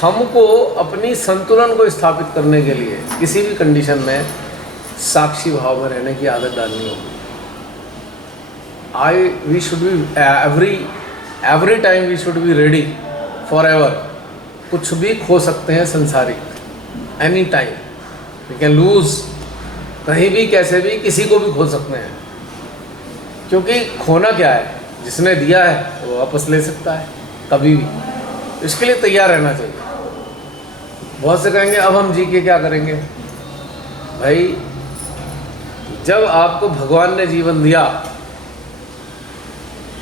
हमको अपनी संतुलन को स्थापित करने के लिए किसी भी कंडीशन में साक्षी भाव में रहने की आदत डालनी होगी। We should be every time we should be ready for ever. कुछ भी खो सकते हैं संसारिक, any time we can lose, कहीं भी कैसे भी किसी को भी खो सकते हैं। क्योंकि खोना क्या है, जिसने दिया है वो वापस ले सकता है कभी भी। इसके लिए तैयार रहना चाहिए। बहुत से कहेंगे अब हम जी के क्या करेंगे। भाई जब आपको भगवान ने जीवन दिया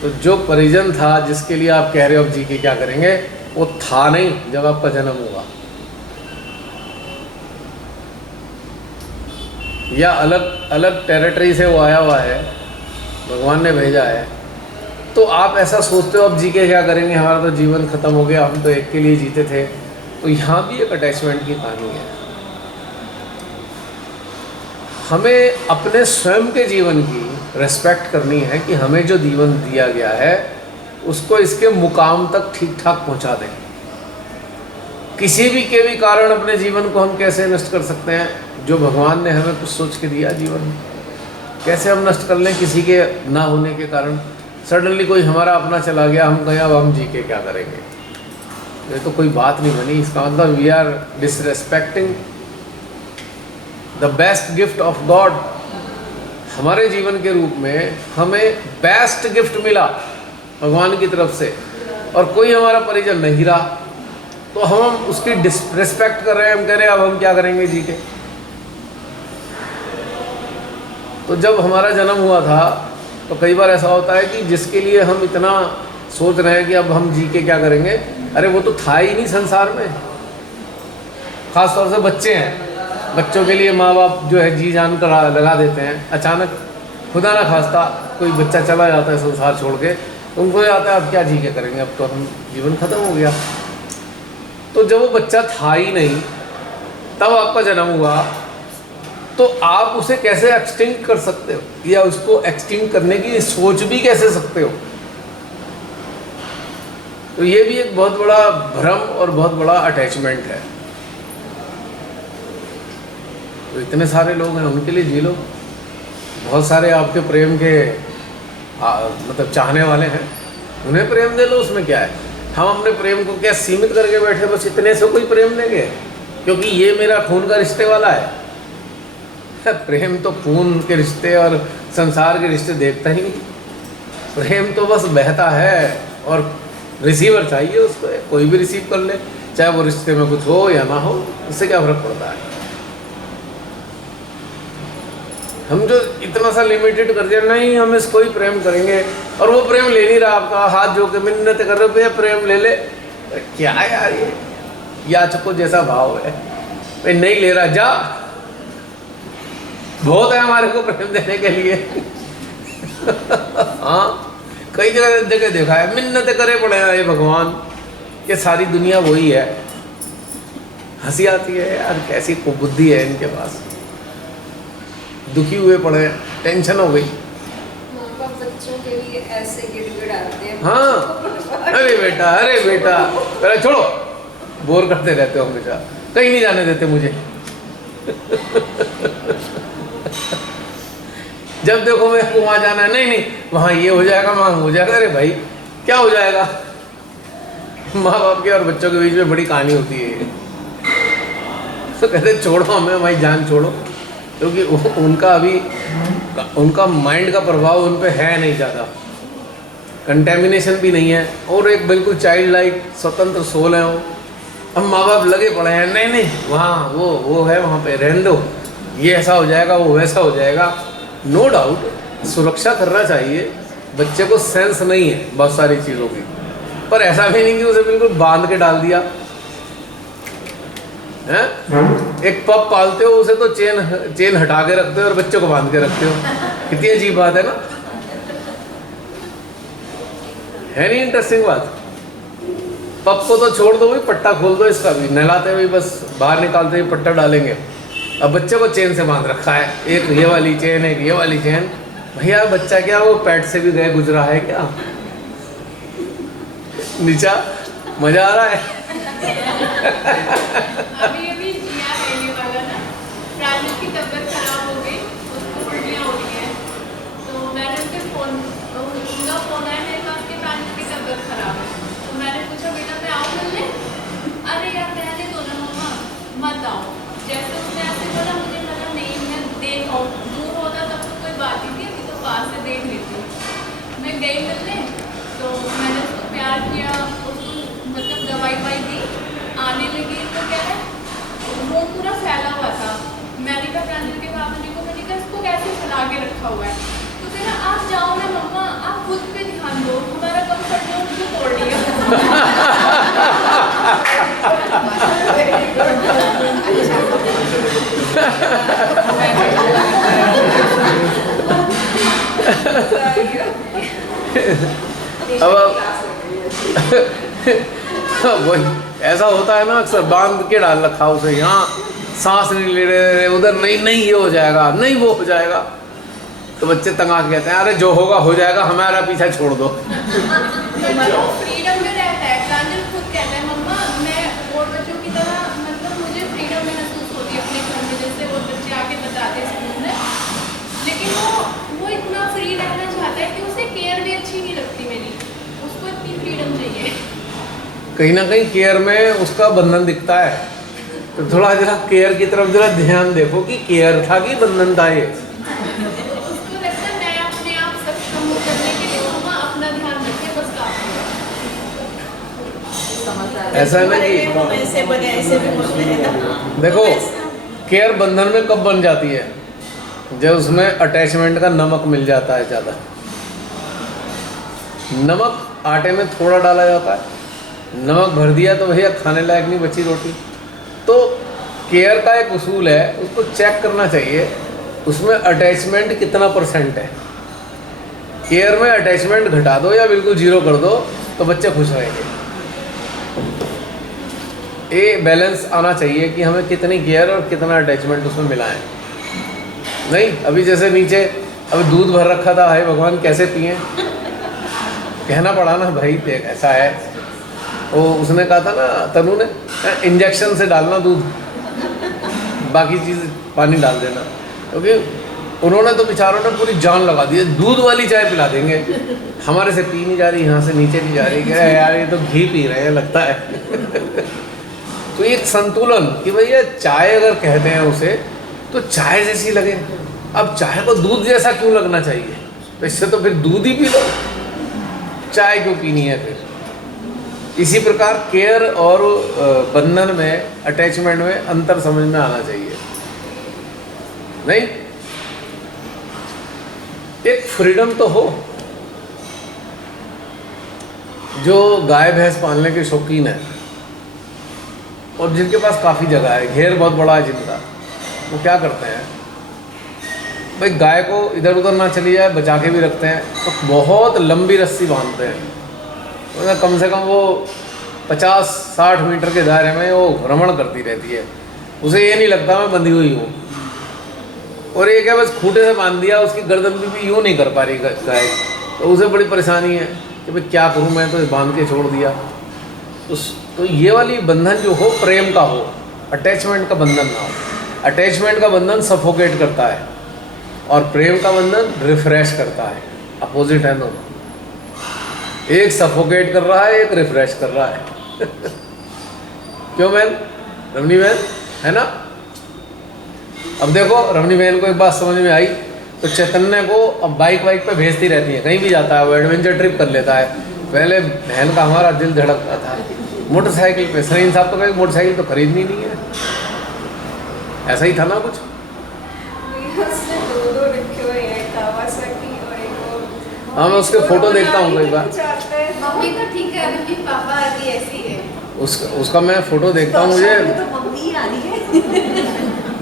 तो जो परिजन था जिसके लिए आप कह रहे हो अब जी के क्या करेंगे, वो था नहीं जब आपका जन्म हुआ, या अलग अलग टेरिटरी से वो आया हुआ है, भगवान ने भेजा है। तो आप ऐसा सोचते हो अब जी के क्या करेंगे, हमारा तो जीवन खत्म हो गया, हम तो एक के लिए जीते थे। तो यहाँ भी एक अटैचमेंट की कहानी है। हमें अपने स्वयं के जीवन की रेस्पेक्ट करनी है कि हमें जो जीवन दिया गया है उसको इसके मुकाम तक ठीक ठाक पहुँचा दें। किसी भी के भी कारण अपने जीवन को हम कैसे नष्ट कर सकते हैं? जो भगवान ने हमें कुछ सोच के दिया जीवन, कैसे हम नष्ट कर लें किसी के ना होने के कारण? सडनली कोई हमारा अपना चला गया, हम कहें अब हम जी के क्या करेंगे? ये तो कोई बात नहीं बनी। इसका मतलब we are disrespecting the best gift of God. हमारे जीवन के रूप में हमें बेस्ट गिफ्ट मिला भगवान की तरफ से, और कोई हमारा परिजन नहीं रहा, तो हम उसकी डिसरेस्पेक्ट कर रहे हैं। हम कह रहे हैं अब हम क्या करेंगे जी के। तो जब हमारा जन्म हुआ था तो कई बार ऐसा होता है कि जिसके लिए हम इतना सोच रहे हैं कि अब हम जी के क्या करेंगे, अरे वो तो था ही नहीं संसार में। खास तौर से बच्चे हैं, बच्चों के लिए माँ बाप जो है जी जान कर लगा देते हैं। अचानक खुदा ना खास्ता कोई बच्चा चला जाता है संसार छोड़ के, तो उनको आता है अब क्या जी के करेंगे, अब तो हम जीवन खत्म हो गया। तो जब वो बच्चा था ही नहीं, तब आपका जन्म हुआ, तो आप उसे कैसे एक्सटिंक्ट कर सकते हो, या उसको एक्सटिंक्ट करने की सोच भी कैसे सकते हो? तो ये भी एक बहुत बड़ा भ्रम और बहुत बड़ा अटैचमेंट है। तो इतने सारे लोग हैं, उनके लिए जी लो। बहुत सारे आपके प्रेम के मतलब चाहने वाले हैं, उन्हें प्रेम दे लो, उसमें क्या है? हम अपने प्रेम को क्या सीमित करके बैठे, बस इतने से कोई प्रेम देंगे क्योंकि ये मेरा खून का रिश्ते वाला है? प्रेम तो खून के रिश्ते और संसार के रिश्ते देखता ही नहीं। प्रेम तो बस बहता है और रिसीवर चाहिए उसको, कोई भी रिसीव कर ले, चाहे वो रिश्ते में कुछ हो या ना हो, इससे क्या फर्क पड़ता है? हम जो इतना सा लिमिटेड कर दिया, नहीं हम इसको ही प्रेम करेंगे, और वो प्रेम ले नहीं रहा, आपका हाथ जो के मिन्नत कर रहे हो प्रेम ले ले। क्या यार, ये याचको जैसा भाव है। भाई नहीं ले रहा, जा, बहुत है हमारे को प्रेम देने के लिए। हाँ, कई जगह देखा है, मिन्नत करे पड़े हैं ये भगवान, ये सारी दुनिया वही है। हंसी आती है यार, कैसी कुबुद्धि है इनके पास। दुखी हुए पड़े, टेंशन हो गई। बच्चों के लिए ऐसे गिड़गिड़ाते हैं। हाँ, अरे बेटा अरे छोड़ो, बोर करते रहते हो हमेशा, कहीं नहीं जाने देते मुझे। जब देखो मेरे को वहाँ जाना है, नहीं वहाँ ये हो जाएगा, वहाँ हो जाएगा। अरे भाई क्या हो जाएगा? माँ बाप के और बच्चों के बीच में बड़ी कहानी होती है। तो कहते छोड़ो हमें भाई, जान छोड़ो, क्योंकि उनका अभी उनका माइंड का प्रभाव उन पर है नहीं ज़्यादा, कंटेमिनेशन भी नहीं है, और एक बिल्कुल चाइल्ड लाइक स्वतंत्र सोल है वो। हम माँ बाप लगे पड़े हैं, नहीं वहाँ वो है, वहाँ पे रहने दो, ये ऐसा हो जाएगा, वो वैसा हो जाएगा। नो डाउट सुरक्षा करना चाहिए, बच्चे को सेंस नहीं है बहुत सारी चीज़ों की, पर ऐसा भी नहीं कि उसे बिल्कुल बांध के डाल दिया है। एक पप पालते हो, उसे तो चेन हटा के रखते हो और बच्चों को बांध के रखते हो। कितनी अजीब बात है ना, है नहीं इंटरेस्टिंग बात? पप को तो छोड़ दो भाई, पट्टा खोल दो इसका भी, नहलाते हुए बस बाहर निकालते हुए पट्टा डालेंगे। अब बच्चे को चेन से बांध रखा है, एक ये वाली चेन, एक ये वाली चेन। भैया बच्चा क्या वो पैट से भी गए गुजरा है क्या? नीचा मजा आ रहा है। अभी जिया है ये वाला ना, प्रांजल की तबीयत खराब हो गई, उसको उल्टियाँ हो रही हैं, तो मैंने उनका फ़ोन आया मेरे पास कि प्रांजल की तबीयत खराब है, तो मैंने पूछा बेटा मैं आऊँ मिलने? अरे यार रहने दो ना मम्मा, मत आओ। जैसे उसने ऐसे बोला मुझे लगा नहीं मैं देख आऊँ, दूर होता तब तो कोई बात ही नहीं, अभी तो पास से देख लेती हूँ। मैं गई मिलने, तो मैंने उसको प्यार किया, उसको मतलब दवाई दी, आने लगी तो क्या है वो पूरा फैला हुआ था। मैंने कहा प्रांजल के पापा जी को, मैंने कहा इसको कैसे फैला के रखा हुआ है, तो कह रहा आप जाओ ना मम्मा, आप खुद पे ध्यान दो, हमारा कंफर्ट जोन क्यों तोड़ दिया। अब वही ऐसा होता है ना, अक्सर बांध के डाल रखा उसे, यहाँ सांस नहीं ले रहे, उधर नहीं ये हो जाएगा, नहीं वो हो जाएगा, तो बच्चे तंगा के कहते हैं अरे जो होगा हो जाएगा, हमारा पीछा छोड़ दो। फ्रीडम में रहता है, प्रांजल खुद कहता है मम्मा मैं और बच्चों की तरह मतलब मुझे फ्रीडम महसूस होती है अपने घर में, जैसे वो बच्चे आके बताते हैं स्कूल में, लेकिन वो इतना फ्री रहना चाहता है कि उसे केयर भी अच्छी नहीं लगती मेरी, उसको इतनी फ्रीडम चाहिए। कहीं ना कहीं केयर में उसका बंधन दिखता है, तो थोड़ा जरा केयर की तरफ जरा ध्यान देखो कि केयर था कि बंधन था ये। उसको लगता है मैं अपने आप सक्षम करने के लिए मम्मा अपना ध्यान रखे बस काफी है। ऐसा है ना कि देखो केयर बंधन में कब बन जाती है, जब उसमें अटैचमेंट का नमक मिल जाता है ज़्यादा। नमक आटे में थोड़ा डाला जाता है, नमक भर दिया तो भैया खाने लायक नहीं बची रोटी। तो केयर का एक उसूल है, उसको चेक करना चाहिए उसमें अटैचमेंट कितना % है। केयर में अटैचमेंट घटा दो या बिल्कुल जीरो कर दो तो बच्चे खुश रहेंगे। ये बैलेंस आना चाहिए कि हमें कितनी केयर और कितना अटैचमेंट उसमें मिलाएं। नहीं अभी जैसे नीचे अभी दूध भर रखा था, हाय भगवान कैसे पिए, कहना पड़ा ना भाई देख ऐसा है। वो उसने कहा था ना तनु ने, इंजेक्शन से डालना दूध, बाकी चीज़ पानी डाल देना, क्योंकि उन्होंने तो बेचारों ने पूरी जान लगा दी है, दूध वाली चाय पिला देंगे, हमारे से पी नहीं जा रही, यहाँ से नीचे नहीं जा रही, क्या यार ये तो घी पी रहे हैं लगता है। तो एक संतुलन कि भैया चाय अगर कहते हैं उसे तो चाय जैसी लगे, अब चाय को दूध जैसा क्यों लगना चाहिए, तो इससे तो फिर दूध ही पी लो, चाय क्यों पीनी है फिर। इसी प्रकार केयर और बंधन में अटैचमेंट में अंतर समझ में आना चाहिए। नहीं एक फ्रीडम तो हो, जो गाय भैंस पालने के शौकीन है और जिनके पास काफ़ी जगह है, घेर बहुत बड़ा है जिनका, वो क्या करते हैं भाई गाय को इधर उधर ना चली जाए बचा के भी रखते हैं, तो बहुत लंबी रस्सी बांधते हैं, मतलब कम से कम वो 50-60 मीटर के दायरे में वो भ्रमण करती रहती है, उसे ये नहीं लगता मैं बंधी हुई हूँ। और एक है बस खूंटे से बांध दिया, उसकी गर्दन भी यूँ नहीं कर पा रही गाय, तो उसे बड़ी परेशानी है कि भाई क्या करूँ मैं, तो बांध के छोड़ दिया। तो ये वाली बंधन जो हो प्रेम का हो, अटैचमेंट का बंधन ना हो। अटैचमेंट का बंधन सफोकेट करता है और प्रेम का बंधन रिफ्रेश करता है, अपोजिट है दोनों, एक सफोकेट कर रहा है एक रिफ्रेश कर रहा है। क्यों बहन, रमनी बहन है ना। अब देखो रमनी बहन को एक बात समझ में आई, तो चैतन्य को अब बाइक पे भेजती रहती है, कहीं भी जाता है वो एडवेंचर ट्रिप कर लेता है। पहले बहन का हमारा दिल धड़कता था मोटरसाइकिल पे, सरीन साहब तो कहीं मोटरसाइकिल तो खरीदनी नहीं है, ऐसा ही था ना कुछ। हाँ मैं उसके फोटो देखता हूँ कई बार, मम्मी तो ठीक है, अभी भी पापा अभी ऐसी है। उसका मैं फोटो देखता हूँ, मुझे तो मम्मी आ रही है।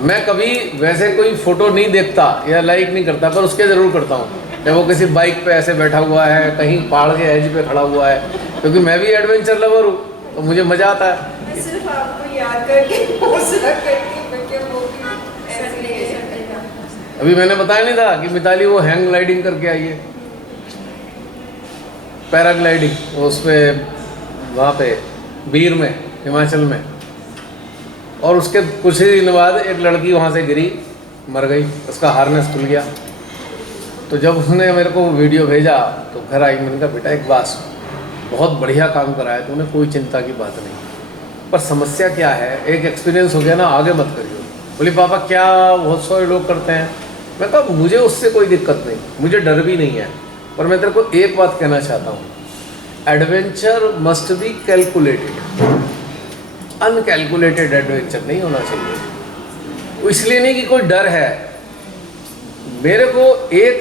मैं कभी वैसे कोई फोटो नहीं देखता या लाइक नहीं करता, पर उसके ज़रूर करता हूँ जब वो किसी बाइक पे ऐसे बैठा हुआ है, कहीं पहाड़ के एज पे खड़ा हुआ है, क्योंकि मैं भी एडवेंचर लवर हूँ तो मुझे मज़ा आता है। मैं सिर्फ आपको याद करके हौसला करती हूँ कि वो भी ऐसे ही है। अभी मैंने बताया नहीं था कि मिताली वो हैंग ग्लाइडिंग करके आई है, पैराग्लाइडिंग, उस पर वहाँ पे बीर में हिमाचल में और उसके कुछ ही दिन बाद एक लड़की वहाँ से गिरी, मर गई, उसका हार्नेस खुल गया। तो जब उसने मेरे को वीडियो भेजा तो घर आई, मैंने कहा बेटा एक बात, बहुत बढ़िया काम कराया तूने, कोई चिंता की बात नहीं, पर समस्या क्या है, एक एक्सपीरियंस हो गया ना, आगे मत करियो। बोली पापा क्या, बहुत सारे लोग करते हैं। मैं कहा मुझे उससे कोई दिक्कत नहीं, मुझे डर भी नहीं है, पर मैं तेरे को एक बात कहना चाहता हूँ, adventure must be calculated, uncalculated adventure नहीं होना चाहिए। वो इसलिए नहीं कि कोई डर है, मेरे को एक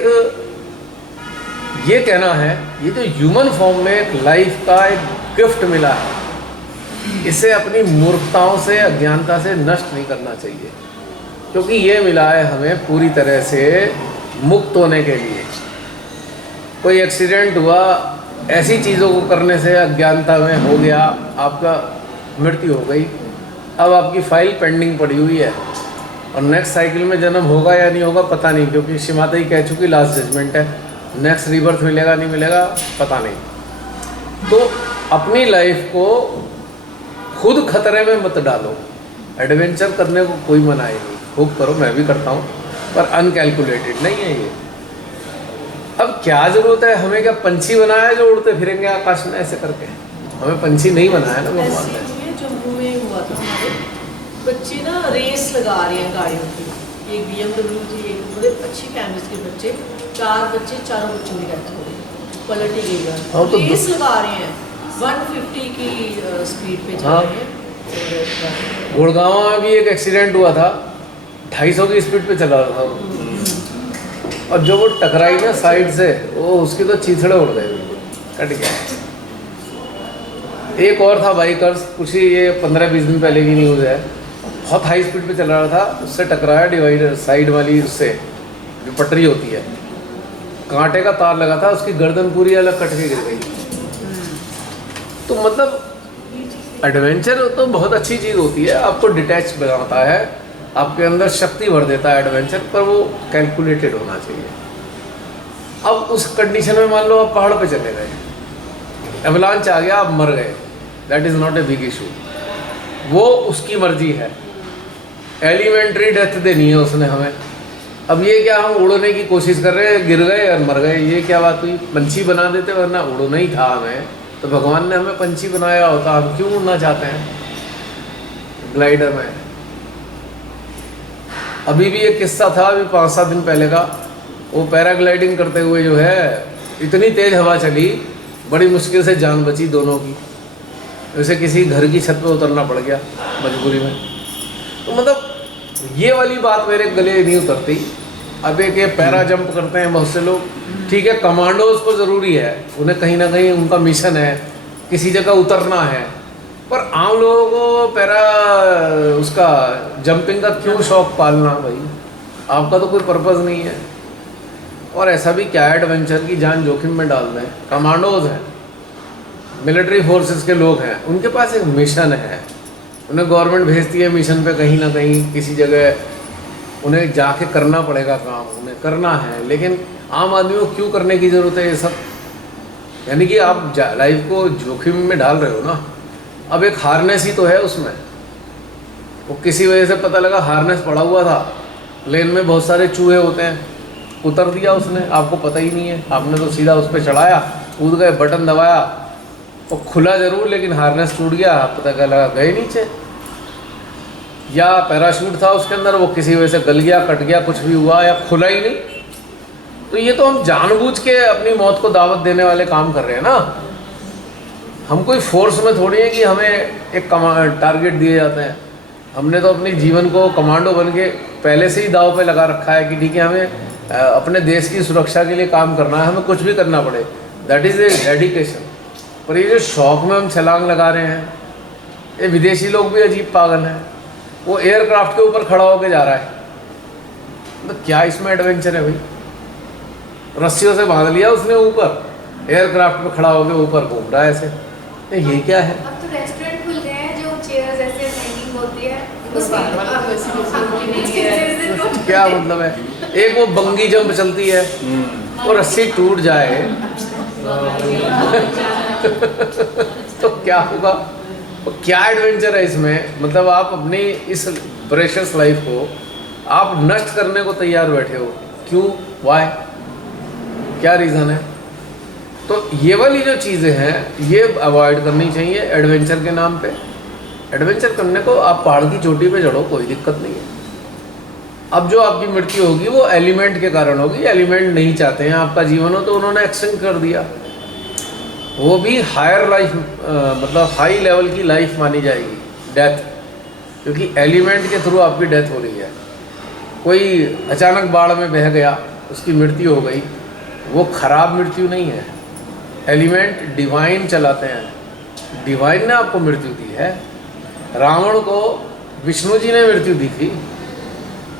ये कहना है, ये जो ह्यूमन फॉर्म में एक लाइफ का एक गिफ्ट मिला है, इसे अपनी मूर्खताओं से, अज्ञानता से नष्ट नहीं करना चाहिए, क्योंकि ये मिला है हमें पूरी तरह से मुक्त होने के लिए। कोई एक्सीडेंट हुआ, ऐसी चीज़ों को करने से अज्ञानता में हो गया, आपका मृत्यु हो गई, अब आपकी फाइल पेंडिंग पड़ी हुई है, और नेक्स्ट साइकिल में जन्म होगा या नहीं होगा पता नहीं, क्योंकि श्री माता ही कह चुकी लास्ट जजमेंट है, नेक्स्ट रीबर्थ मिलेगा नहीं मिलेगा पता नहीं। तो अपनी लाइफ को खुद खतरे में मत डालो, एडवेंचर करने को कोई मना ही नहीं, खूब करो, मैं भी करता हूँ, पर अनकैलकुलेटेड नहीं है ये। अब क्या ज़रूरत है, हमें क्या पंछी बनाया जो उड़ते फिरेंगे आकाश में ऐसे करके, हमें पंछी नहीं बनाया ना भगवान ने। जम्मू में हुआ था, हमारे बच्चे ना रेस लगा रहे हैं गाड़ियों की, एक BMW थी, एक बड़े अच्छी फैमिली के बच्चे, 4 बच्चे, चारों बच्चों की डेथ हो गई, पलट ही गई। हाँ, तो रेस लगा रहे हैं, 150 की स्पीड पे चल रहे हैं। गुड़गांव में भी एक एक्सीडेंट हुआ था, 250 की स्पीड पे चला रहा था वो, और जो वो टकराई ना साइड से, वो उसकी तो चीथड़े उड़ गए, कट गया। एक और था बाइकर्स, कुछ ही ये 15-20 दिन पहले की न्यूज़ है, बहुत हाई स्पीड पे चल रहा था, उससे टकराया डिवाइडर साइड वाली, उससे जो पटरी होती है, कांटे का तार लगा था, उसकी गर्दन पूरी अलग कट के गिर गई। तो मतलब एडवेंचर तो बहुत अच्छी चीज़ होती है, आपको डिटैच बनाता है, आपके अंदर शक्ति भर देता है एडवेंचर, पर वो कैलकुलेटेड होना चाहिए। अब उस कंडीशन में मान लो आप पहाड़ पे चले गए, एवलांच आ गया, आप मर गए, that is not a big issue, वो उसकी मर्जी है, एलिमेंट्री डेथ देनी है उसने हमें। अब ये क्या, हम उड़ने की कोशिश कर रहे हैं, गिर गए और मर गए, ये क्या बात हुई? पंछी बना देते, वरना उड़ना ही था हमें, तो भगवान ने हमें पंछी बनाया होता, हम क्यों उड़ना चाहते हैं ग्लाइडर में? अभी भी एक किस्सा था, अभी 5-7 दिन पहले का, वो पैराग्लाइडिंग करते हुए जो है, इतनी तेज़ हवा चली, बड़ी मुश्किल से जान बची दोनों की, वैसे किसी घर की छत पे उतरना पड़ गया मजबूरी में। तो मतलब ये वाली बात मेरे गले नहीं उतरती। अब एक ये पैरा जंप करते हैं बहुत से लोग, ठीक है, कमांडोज को ज़रूरी है, उन्हें कहीं ना कहीं उनका मिशन है, किसी जगह उतरना है, पर आम लोगों को पैरा उसका जंपिंग का क्यों शौक पालना भाई? आपका तो कोई पर्पज़ नहीं है। और ऐसा भी क्या है, एडवेंचर की जान जोखिम में डाल दें। कमांडोज हैं, मिलिट्री फोर्सेस के लोग हैं, उनके पास एक मिशन है, उन्हें गवर्नमेंट भेजती है मिशन पे, कहीं ना कहीं किसी जगह उन्हें जाके करना पड़ेगा काम, उन्हें करना है। लेकिन आम आदमी को क्यों करने की ज़रूरत है ये सब? यानी कि आप लाइफ को जोखिम में डाल रहे हो ना। अब एक हार्नेस ही तो है उसमें, वो किसी वजह से पता लगा हार्नेस पड़ा हुआ था, प्लेन में बहुत सारे चूहे होते हैं, उतर दिया उसने, आपको पता ही नहीं है, आपने तो सीधा उस पर चढ़ाया, कूद गए, बटन दबाया, वो खुला ज़रूर लेकिन हार्नेस टूट गया, पता क्या लगा, गए नीचे। या पैराशूट था उसके अंदर, वो किसी वजह से गल गया, कट गया, कुछ भी हुआ, या खुला ही नहीं। तो ये तो हम जानबूझ के अपनी मौत को दावत देने वाले काम कर रहे हैं ना। हम कोई फोर्स में थोड़ी है कि हमें एक टारगेट दिए जाते हैं। हमने तो अपने जीवन को कमांडो बन के पहले से ही दाव पे लगा रखा है कि ठीक है, हमें अपने देश की सुरक्षा के लिए काम करना है, हमें कुछ भी करना पड़े, दैट इज़ ए डेडिकेशन। पर ये जो शौक में हम छलांग लगा रहे हैं, ये विदेशी लोग भी अजीब पागल हैं। वो एयरक्राफ्ट के ऊपर खड़ा होकर जा रहा है, तो क्या इसमें एडवेंचर है भाई? रस्सियों से बांध लिया उसने ऊपर, एयरक्राफ्ट में खड़ा होकर ऊपर घूम रहा है ऐसे, ये क्या है? अब तो रेस्टोरेंट खुल गए हैं जो चेयर्स ऐसे हैंगिंग होती है, क्या मतलब है? एक वो बंगी जंप चलती है, वो रस्सी टूट जाए तो क्या होगा? तो क्या एडवेंचर है इसमें? मतलब आप अपनी इस प्रेशियस लाइफ को आप नष्ट करने को तैयार बैठे हो, क्यों? वाई? क्या रीज़न है? तो ये वाली जो चीज़ें हैं ये अवॉइड करनी चाहिए एडवेंचर के नाम पे। एडवेंचर करने को आप पहाड़ की चोटी पे चढ़ो, कोई दिक्कत नहीं है। अब जो आपकी मृत्यु होगी वो एलिमेंट के कारण होगी। एलिमेंट नहीं चाहते हैं आपका जीवन हो तो उन्होंने एक्सटेंड कर दिया। वो भी हायर लाइफ मतलब हाई लेवल की लाइफ मानी जाएगी डेथ, क्योंकि एलिमेंट के थ्रू आपकी डेथ हो रही है। कोई अचानक बाढ़ में बह गया, उसकी मृत्यु हो गई, वो खराब मृत्यु नहीं है। एलिमेंट डिवाइन चलाते हैं, डिवाइन ने आपको मृत्यु दी है। रावण को विष्णु जी ने मृत्यु दी थी।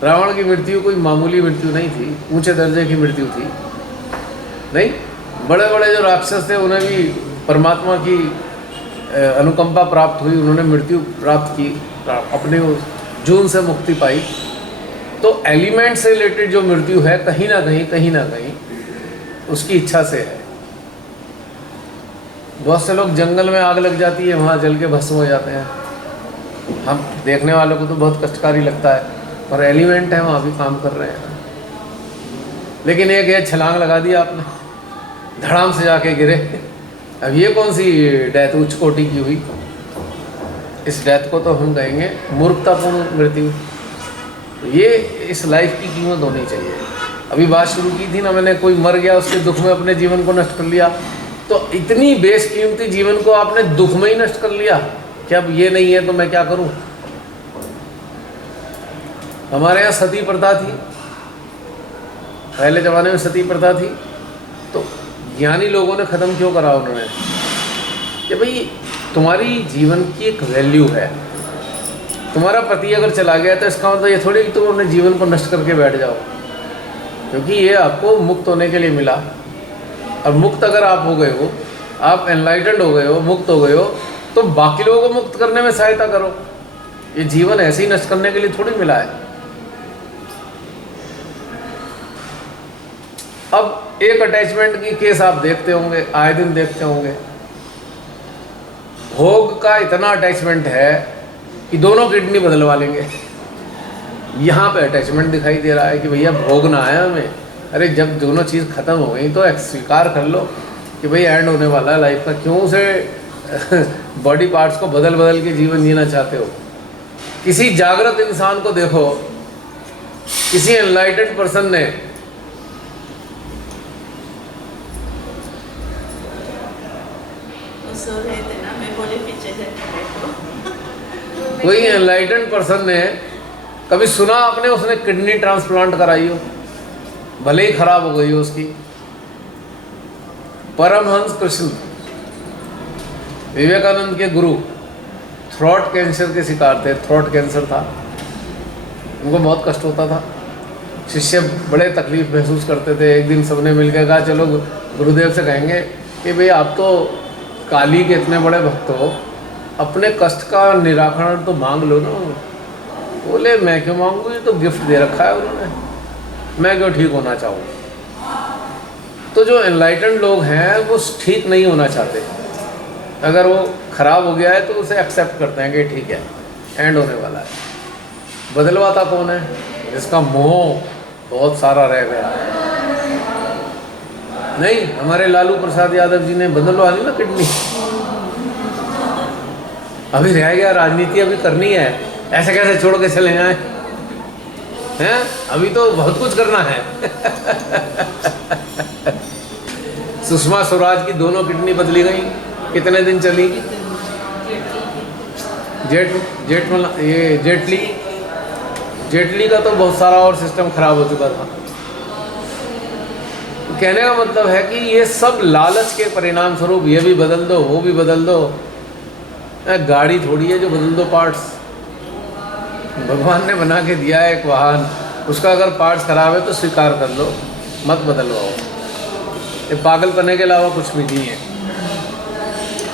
रावण की मृत्यु कोई मामूली मृत्यु नहीं थी, ऊंचे दर्जे की मृत्यु थी। नहीं, बड़े बड़े जो राक्षस थे उन्हें भी परमात्मा की अनुकंपा प्राप्त हुई, उन्होंने मृत्यु प्राप्त की, अपने उस जून से मुक्ति पाई। तो एलिमेंट से रिलेटेड जो मृत्यु है कहीं ना कहीं उसकी इच्छा से है। बहुत से लोग जंगल में आग लग जाती है, वहाँ जल के भस्म हो जाते हैं। हम देखने वालों को तो बहुत कष्टकारी लगता है, और एलिमेंट है वहाँ भी काम कर रहे हैं। लेकिन एक है छलांग लगा दिया आपने, धड़ाम से जाके गिरे। अब ये कौन सी डेथ उच्च कोटि की हुई? इस डेथ को तो हम कहेंगे मूर्खतापूर्ण मृत्यु। ये इस लाइफ की कीमत होनी चाहिए। अभी बात शुरू की थी ना मैंने, कोई मर गया उसके दुख में अपने जीवन को नष्ट कर लिया। तो इतनी बेशकीमती जीवन को आपने दुख में ही नष्ट कर लिया कि अब ये नहीं है तो मैं क्या करूं? हमारे यहाँ सती प्रथा थी, पहले ज़माने में सती प्रथा थी। तो ज्ञानी लोगों ने ख़त्म क्यों करा? उन्होंने कि भाई तुम्हारी जीवन की एक वैल्यू है। तुम्हारा पति अगर चला गया तो इसका मतलब ये थोड़ी कि तुम अपने जीवन को नष्ट करके बैठ जाओ, क्योंकि ये आपको मुक्त होने के लिए मिला। और मुक्त अगर आप हो गए हो, आप एनलाइटेंड हो गए हो, मुक्त हो गए हो, तो बाकी लोगों को मुक्त करने में सहायता करो। ये जीवन ऐसे ही नष्ट करने के लिए थोड़ी मिला है। अब एक अटैचमेंट की केस आप देखते होंगे, आए दिन देखते होंगे। भोग का इतना अटैचमेंट है कि दोनों किडनी बदलवा लेंगे। यहाँ पे अटैचमेंट दिखाई दे रहा है कि भैया भोगना है हमें। अरे जब दोनों चीज़ ख़त्म हो गई तो स्वीकार कर लो कि भाई एंड होने वाला है लाइफ का। क्यों से बॉडी पार्ट्स को बदल बदल के जीवन जीना चाहते हो? किसी जागृत इंसान को देखो, किसी एनलाइटेड पर्सन ने कोई एनलाइटेंड पर्सन ने कभी सुना आपने उसने किडनी ट्रांसप्लांट कराई हो, भले ही खराब हो गई हो उसकी? परमहंस कृष्ण विवेकानंद के गुरु थ्रोट कैंसर के शिकार थे। थ्रोट कैंसर था, उनको बहुत कष्ट होता था। शिष्य बड़े तकलीफ महसूस करते थे। एक दिन सबने मिलकर कहा चलो गुरुदेव से कहेंगे कि भाई आप तो काली के इतने बड़े भक्त हो, अपने कष्ट का निराकरण तो मांग लो ना। बोले मैं क्यों मांगू, ये तो गिफ्ट दे रखा है उन्होंने, मैं क्यों ठीक होना चाहूँ? तो जो एनलाइटेंड लोग हैं वो ठीक नहीं होना चाहते। अगर वो ख़राब हो गया है तो उसे एक्सेप्ट करते हैं कि ठीक है एंड होने वाला है। बदलवाता कौन है? जिसका मोह बहुत सारा रह गया। नहीं, हमारे लालू प्रसाद यादव जी ने बदलवा ली ना किडनी। अभी रह गया राजनीति, अभी करनी है। ऐसे कैसे छोड़ के चले आए हैं? अभी तो बहुत कुछ करना है। सुषमा स्वराज की दोनों किडनी बदली गई, कितने दिन चली? जेटली का तो बहुत सारा और सिस्टम खराब हो चुका था। तो कहने का मतलब है कि ये सब लालच के परिणाम स्वरूप, ये भी बदल दो, वो भी बदल दो। गाड़ी थोड़ी है जो बदल दो पार्ट्स। भगवान ने बना के दिया है एक वाहन, उसका अगर पार्ट्स खराब है तो स्वीकार कर लो, मत बदलवाओ। ये पागलपने के अलावा कुछ भी नहीं है।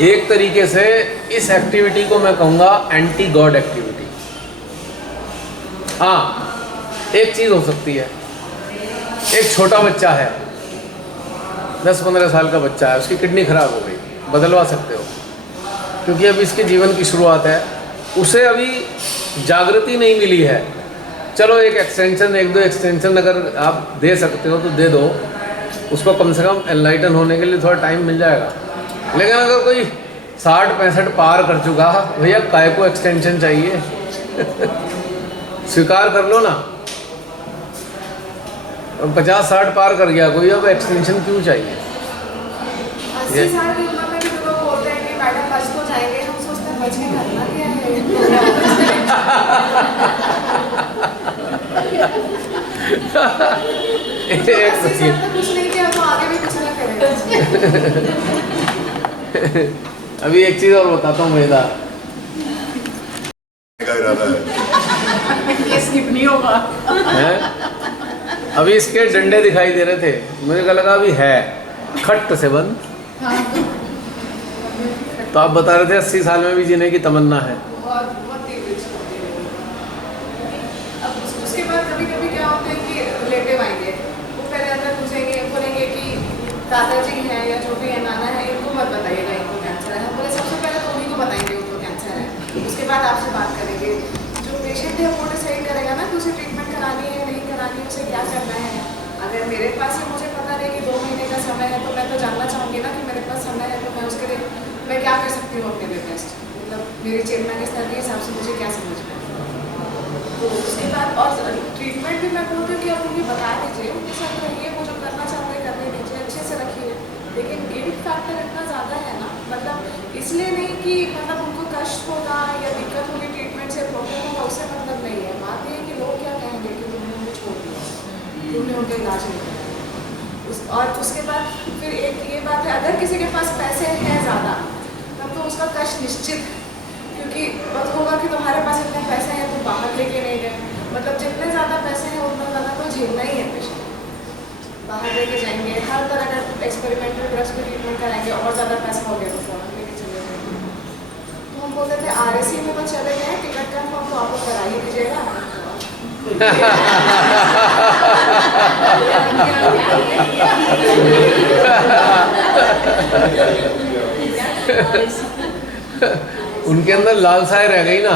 एक तरीके से इस एक्टिविटी को मैं कहूँगा एंटी गॉड एक्टिविटी। हाँ, एक चीज़ हो सकती है, एक छोटा बच्चा है, 10-15 साल का बच्चा है, उसकी किडनी खराब हो गई, बदलवा सकते हो। क्योंकि अभी इसके जीवन की शुरुआत है, उसे अभी जागृति नहीं मिली है। चलो एक एक्सटेंशन, 1-2 एक्सटेंशन अगर आप दे सकते हो तो दे दो, उसको कम से कम एनलाइटन होने के लिए थोड़ा टाइम मिल जाएगा। लेकिन अगर कोई 60-65 पार कर चुका, भैया काय को एक्सटेंशन चाहिए? स्वीकार कर लो ना। और 50-60 पार कर गया कोई, अब एक्सटेंशन क्यों चाहिए? 80 साल की उम्र में भी तो लोग बोलते हैं कि मैडम बच तो जाएंगे, हम सोचते हैं बच के करना क्या है। एक 80 साल तक कुछ नहीं किया तो आगे भी कुछ ना करेंगे। अभी एक चीज़ और बताता हूँ मजेदार। का इरादा है। ये स्किप नहीं होगा। हैं? अभी इसके डंडे दिखाई दे रहे थे, मुझे क्या लगा अभी है खट्ट से बंद। तो आप बता रहे थे 80 साल में भी जीने की तमन्ना है। बहुत बहुत तीव्र इच्छा होती है। अब उसके बाद कभी-कभी क्या होता है कि रिलेटिव आएंगे, वो पहले अंदर पूछेंगे, बोलेंगे कि दादाजी हैं या जो भी है, नाना है, इनको मत बताइएगा इनको कैंसर है। हम बोले सबसे पहले तो उन्हीं को बताएंगे उनको कैंसर है, उसके बाद आपसे बात करेंगे। जो पेशेंट है वो डिसाइड करेगा ना कि उसे ट्रीटमेंट करानी है नहीं करानी, उसे क्या करना है। अगर मेरे पास है, मुझे पता नहीं कि 2 महीने का समय है, तो मैं तो जानना चाहूँगी ना कि मेरे पास समय है, तो मैं उसके लिए मैं क्या कर सकती हूँ अपने लिए बेस्ट, मतलब मेरी चेतना के स्तर के हिसाब से मुझे क्या समझना है। तो उसके बाद और ट्रीटमेंट भी मैं बोलती हूँ कि आप उन्हें बता दीजिए, उनके साथ रहिए, वो जो करना चाहते हैं करने दीजिए, अच्छे से रखिए। लेकिन गिल्ट फैक्टर इतना ज़्यादा है ना, मतलब इसलिए नहीं कि मतलब उनको कष्ट होगा या दिक्कत होगी, ट्रीटमेंट से प्रॉब्लम होगा, उससे मतलब नहीं है। बात ये है कि लोग क्या कहेंगे कि तुमने उनको छोड़ दिया, तुमने उनका इलाज नहीं किया। और उसके बाद फिर एक ये बात है, अगर किसी के पास पैसे हैं ज़्यादा तब तो उसका कष्ट निश्चित है, क्योंकि बस होगा कि तुम्हारे पास इतने पैसे हैं, तुम बाहर लेके नहीं गए, मतलब जितने ज़्यादा पैसे हैं उतना ज़्यादा तो झेलना ही है पेशेंट। बाहर लेके जाएंगे, हर तरह का एक्सपेरिमेंटल ड्रग्स पे ट्रीटमेंट कराएंगे, और ज़्यादा पैसा हो गया तो फौरन लेके चले जाएंगे। तो हम बोलते थे RSC में तो चले गए, टिकट कन्फर्म तो आपको करा ही दीजिएगा। उनके अंदर लालसाएं रह गई ना,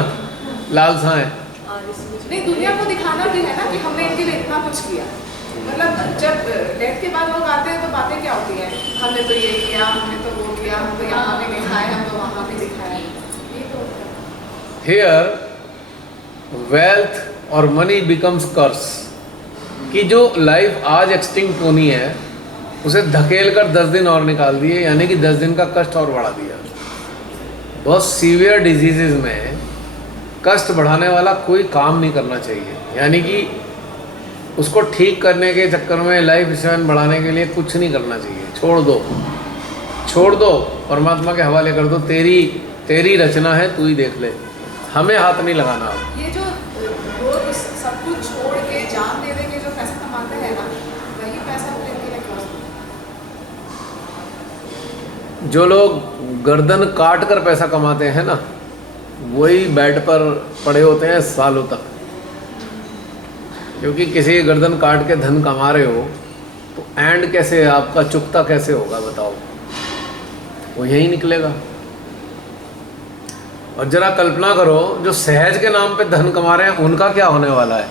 लालसाएं। नहीं, दुनिया को दिखाना भी है ना कि हमने इनके लिए इतना कुछ किया। मतलब जब डेथ के बाद लोग आते हैं तो बातें क्या होती हैं, हमने तो ये किया, हमने तो वो किया, हम तो यहाँ भी दिखाए, हम तो वहाँ भी दिखाए, ये तो होता है। हियर वेल्थ और मनी बिकम्स कर्स, कि जो लाइफ आज एक्सटिंक्ट होनी है उसे धकेल कर 10 दिन और निकाल दिए, यानी कि 10 दिन का कष्ट और बढ़ा दिया। बहुत सीवियर डिजीजेज में कष्ट बढ़ाने वाला कोई काम नहीं करना चाहिए, यानी कि उसको ठीक करने के चक्कर में लाइफ स्पैन बढ़ाने के लिए कुछ नहीं करना चाहिए। छोड़ दो, परमात्मा के हवाले कर दो। तेरी रचना है, तू ही देख ले, हमें हाथ नहीं लगाना। अब ये जो लोग सब कुछ छोड़ के जान दे दे के जो पैसा कमाते हैं ना, वही पैसा अपने लिए खर्च। जो लोग गर्दन काट कर पैसा कमाते हैं ना, वही बेड पर पड़े होते हैं सालों तक। क्योंकि किसी की गर्दन काट के धन कमा रहे हो तो एंड कैसे है, आपका चुकता कैसे होगा बताओ? वो यही निकलेगा। और जरा कल्पना करो, जो सहज के नाम पे धन कमा रहे हैं उनका क्या होने वाला है?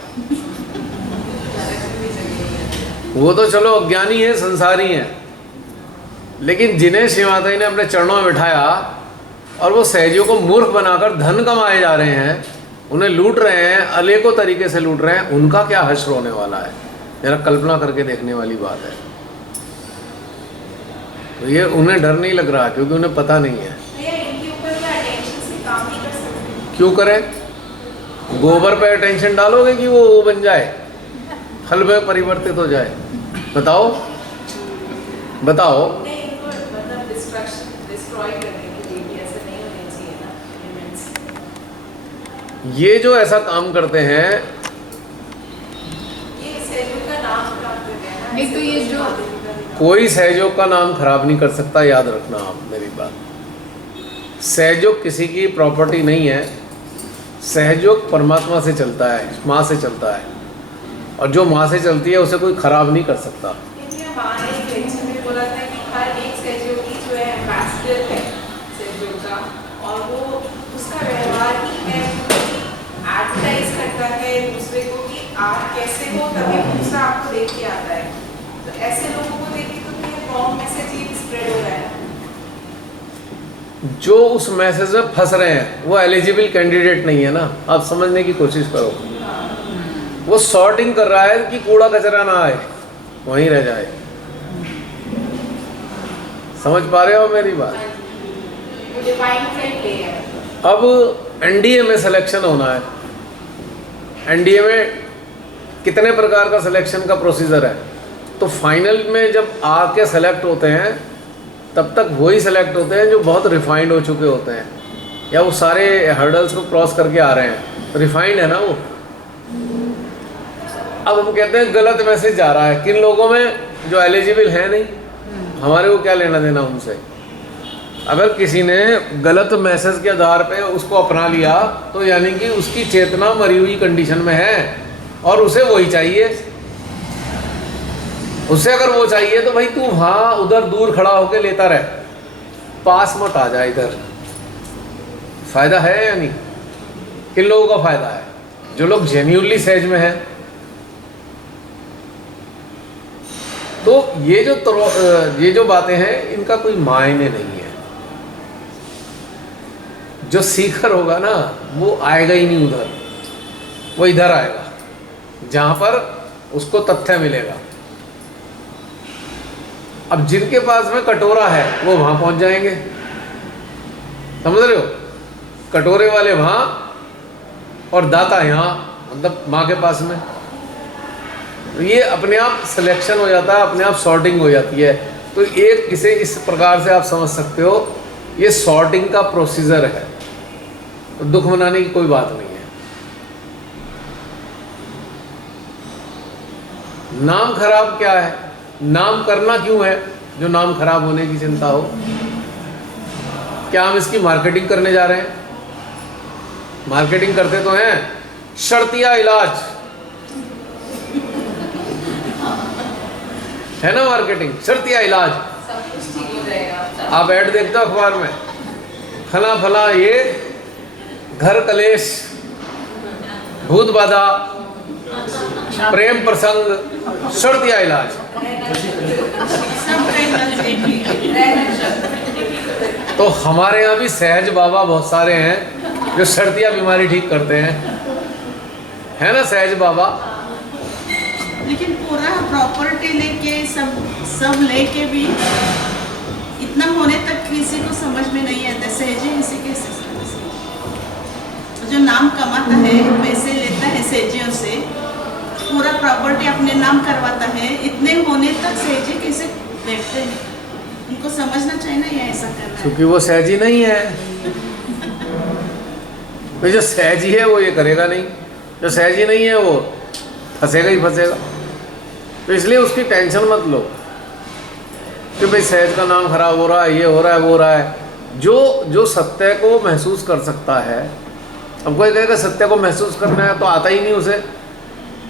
वो तो चलो अज्ञानी है, संसारी है, लेकिन जिन्हें श्री माता जी ने अपने चरणों में बिठाया और वो सहजियों को मूर्ख बनाकर धन कमाए जा रहे हैं, उन्हें लूट रहे हैं, अनेकों तरीके से लूट रहे हैं, उनका क्या हश्र होने वाला है? जरा कल्पना करके देखने वाली बात है। तो ये उन्हें डर नहीं लग रहा, क्योंकि उन्हें पता नहीं है। क्यों करें? गोबर पे अटेंशन डालोगे कि वो बन जाए, फल में परिवर्तित हो जाए? बताओ। ये जो ऐसा काम करते हैं, नहीं तो ये जो कोई सहयोग का नाम खराब नहीं कर सकता, याद रखना आप मेरी बात। सहयोग किसी की प्रॉपर्टी नहीं है, सहयोग परमात्मा से चलता है, माँ से चलता है, और जो माँ से चलती है उसे कोई खराब नहीं कर सकता। बोला था कि हर एक सहयोगी जो है एम्बेसडर है सहयोग का, और आप कैसे हो तभी दूसरा आपको देख के आता है। तो ऐसे लोगों को देख के तो फिर रॉन्ग मैसेज ही स्प्रेड हो रहा है। जो उस मैसेज में फंस रहे हैं वो एलिजिबल कैंडिडेट नहीं है ना, आप समझने की कोशिश करो। वो सॉर्टिंग कर रहा है कि कूड़ा कचरा ना आए, वहीं रह जाए। समझ पा रहे हो मेरी बात? वो डिवाइन से प्ले है। अब एनडीए में सिलेक्शन होना है। एनडीए में कितने प्रकार का सिलेक्शन का प्रोसीजर है, तो फाइनल में जब आके सेलेक्ट होते हैं तब तक वही सेलेक्ट होते हैं जो बहुत रिफाइंड हो चुके होते हैं, या वो सारे हर्डल्स को क्रॉस करके आ रहे हैं, रिफाइंड है ना वो। अब हम कहते हैं गलत मैसेज जा रहा है किन लोगों में, जो एलिजिबल है नहीं, हमारे को क्या लेना देना उनसे। अगर किसी ने गलत मैसेज के आधार पे उसको अपना लिया तो यानी कि उसकी चेतना मरी हुई कंडीशन में है और उसे वही चाहिए। उससे अगर वो चाहिए तो भाई तू वहाँ उधर दूर खड़ा होके लेता रहे, पास मत आ जा इधर। फायदा है या नहीं? किन लोगों का फायदा है? जो लोग जेन्युइनली सहज में हैं। तो ये जो बातें हैं इनका कोई मायने नहीं है। जो सीखर होगा ना वो आएगा ही नहीं उधर, वो इधर आएगा जहां पर उसको तथ्य मिलेगा। अब जिनके पास में कटोरा है वो वहां पहुंच जाएंगे, समझ रहे हो? कटोरे वाले वहां और दाता यहाँ, मतलब माँ के पास में। ये अपने आप सिलेक्शन हो जाता है, अपने आप सॉर्टिंग हो जाती है। तो एक इसे इस प्रकार से आप समझ सकते हो, ये सॉर्टिंग का प्रोसीजर है, तो दुख मनाने की कोई बात नहीं है। नाम खराब क्या है? नाम करना क्यों है जो नाम खराब होने की चिंता हो? क्या हम इसकी मार्केटिंग करने जा रहे हैं? मार्केटिंग करते तो हैं, शर्तिया इलाज है ना, मार्केटिंग शर्तिया इलाज। सब कुछ ठीक हो जाएगा। आप ऐड देखते हो अखबार में, फला फला ये घर कलेश, भूत बाधा, प्रेम प्रसंग, शर्तिया इलाज। तो हमारे यहाँ भी सहज बाबा बहुत सारे हैं जो शर्तिया बीमारी ठीक करते हैं, है ना सहज बाबा। लेकिन पूरा प्रॉपर्टी लेके सब लेके भी इतना होने तक किसी को समझ में नहीं आता। सहजे इसे कैसे समझ? जो नाम कमाता है, पैसे लेता है सहजियों से, पूरा प्रॉपर्टी अपने नाम करवाता है, इतने होने तक सहजे कैसे बैठते हैं? उनको समझना चाहिए ना ये ऐसा करना है। क्योंकि वो सहजी नहीं है। तो जो सहजी है वो ये करेगा नहीं, जो सहजी नहीं है वो फंसेगा ही फंसेगा। तो इसलिए उसकी टेंशन मत लो कि भाई सहज का नाम खराब हो रहा है, ये हो रहा है, वो हो रहा है। जो सत्य को महसूस कर सकता है, अब कोई कहेगा सत्य को महसूस करना है तो आता ही नहीं उसे,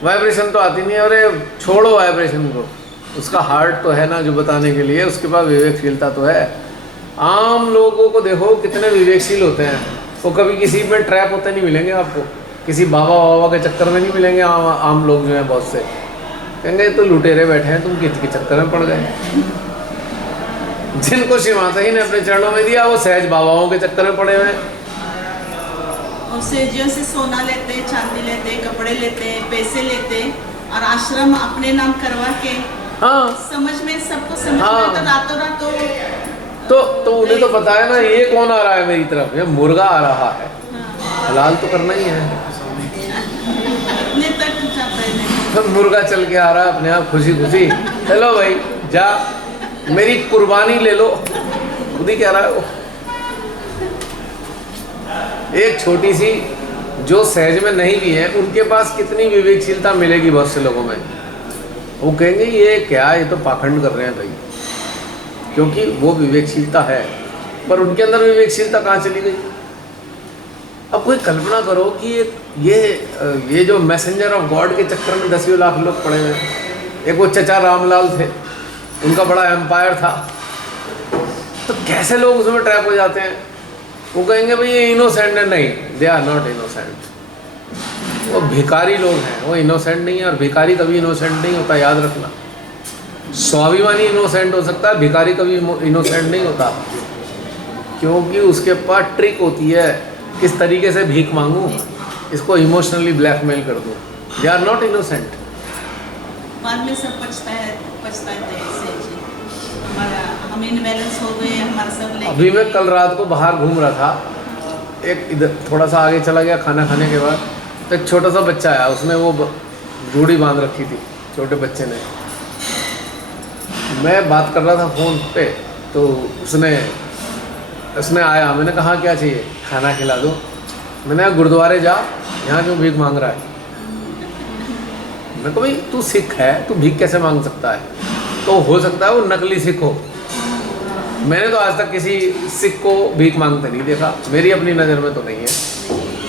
वाइब्रेशन तो आती नहीं है। अरे छोड़ो वाइब्रेशन को, उसका हार्ट तो है ना जो बताने के लिए, उसके पास विवेकशीलता तो है। आम लोगों को देखो कितने विवेकशील होते हैं, वो कभी किसी में ट्रैप होते नहीं मिलेंगे आपको, किसी बाबा बाबा के चक्कर में नहीं मिलेंगे। आम लोग जो हैं बहुत से कहेंगे तो लुटेरे बैठे हैं, तुम किसके चक्कर में पड़ गए। जिनको शिव माता जी ने अपने चरणों में दिया वो सहज बाबाओं के चक्कर में पड़े हुए हैं। और सहजियों से सोना लेते, चांदी लेते, कपड़े लेते, पैसे लेते, और आश्रम अपने नाम करवा के हाँ समझ में सबको समझ हाँ। में तो रातों रात तो उन्हें तो पता है ना ये कौन आ रहा है मेरी तरफ, ये मुर्गा आ रहा है, हलाल तो करना ही है। इतने तक जाता है। तो मुर्गा चल के आ रहा है अपने आप खुशी खुशी, चलो भाई जा मेरी कुर्बानी ले लो, खुद ही कह रहा है वो। एक छोटी सी जो सहज में नहीं भी है उनके पास कितनी विवेकशीलता मिलेगी बहुत से लोगों में। वो कहेंगे ये क्या, ये तो पाखंड कर रहे हैं भाई, क्योंकि वो विवेकशीलता है, पर उनके अंदर विवेकशीलता कहाँ चली गई। अब कोई कल्पना करो कि ये जो मैसेंजर ऑफ गॉड के चक्कर में 10 लाख लोग पड़े हुए। एक वो चचा रामलाल थे, उनका बड़ा एम्पायर था, तो कैसे लोग उसमें ट्रैप हो जाते हैं। वो कहेंगे भाई ये इनोसेंट है, नहीं, दे आर नॉट इनोसेंट। वो भिखारी लोग हैं, वो इनोसेंट नहीं है। और भिखारी कभी इनोसेंट नहीं होता, याद रखना। स्वाभिमानी इनोसेंट हो सकता है, भिखारी कभी इनोसेंट नहीं होता, क्योंकि उसके पास ट्रिक होती है किस तरीके से भीख मांगूं, इसको इमोशनली ब्लैकमेल कर दूं। They are not innocent. बाद में सब पछताते हैं सही जी, हमारा हम इनबैलेंस हो गए, हमारा सब लेके अभी मैं कल रात को बाहर घूम रहा था, एक इधर थोड़ा सा आगे चला गया खाना खाने के बाद, तो एक छोटा सा बच्चा आया, उसने वो जूड़ी बांध रखी थी, छोटे बच्चे ने। मैं बात कर रहा था फ़ोन पे, तो उसने आया, मैंने कहा क्या चाहिए, खाना खिला दो। मैंने कहा गुरुद्वारे जा, यहाँ क्यों भीख मांग रहा है। मैं कहा भाई तू सिख है, तू भीख कैसे मांग सकता है। तो हो सकता है वो नकली सिख हो, मैंने तो आज तक किसी सिख को भीख मांगते नहीं देखा, मेरी अपनी नज़र में तो नहीं है।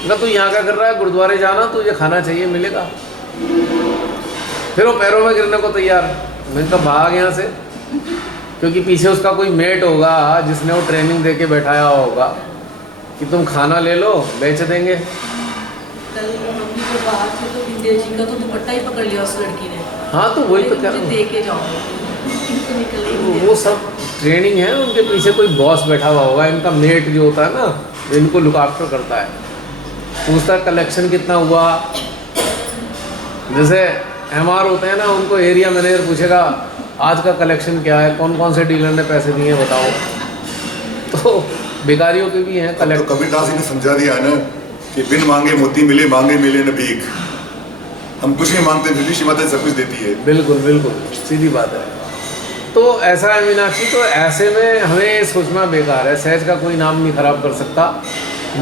ना तू यहाँ क्या कर रहा है, गुरुद्वारे जाना, तुझे खाना चाहिए मिलेगा। फिर वो पैरों में गिरने को तैयार। मैंने कहा भाग यहाँ से, क्योंकि पीछे उसका कोई मेट होगा जिसने वो ट्रेनिंग दे के बैठाया होगा कि तुम खाना ले लो, बेच देंगे। कल हम भी जो बाहर थे तो इंदिरा जी का तो दुपट्टा ही पकड़ लिया उस लड़की ने। हाँ तो वही तो क्या, मुझे दे के जाओ, तो निकल गई। वो सब ट्रेनिंग है, उनके पीछे कोई बॉस बैठा हुआ होगा, इनका मेट जो होता है ना, जो इनको लुक आफ्टर करता है, पूछता कलेक्शन कितना हुआ। जैसे MR होते हैं ना, उनको एरिया मैनेजर पूछेगा आज का कलेक्शन क्या है, कौन कौन से डीलर ने पैसे दिए बताओ। तो भिखारियों के भी हैं तो कलेक्ट। कबीरदास जी ने समझा दिया है ना कि बिन मांगे मोती मिले, मांगे मिले न भीख। हम कुछ नहीं मांगते, फिर भी श्री माता सब कुछ देती है। बिल्कुल बिल्कुल सीधी बात है। तो ऐसा है मीनाक्षी, तो ऐसे में हमें ये सोचना बेकार है। सहज का कोई नाम नहीं खराब कर सकता,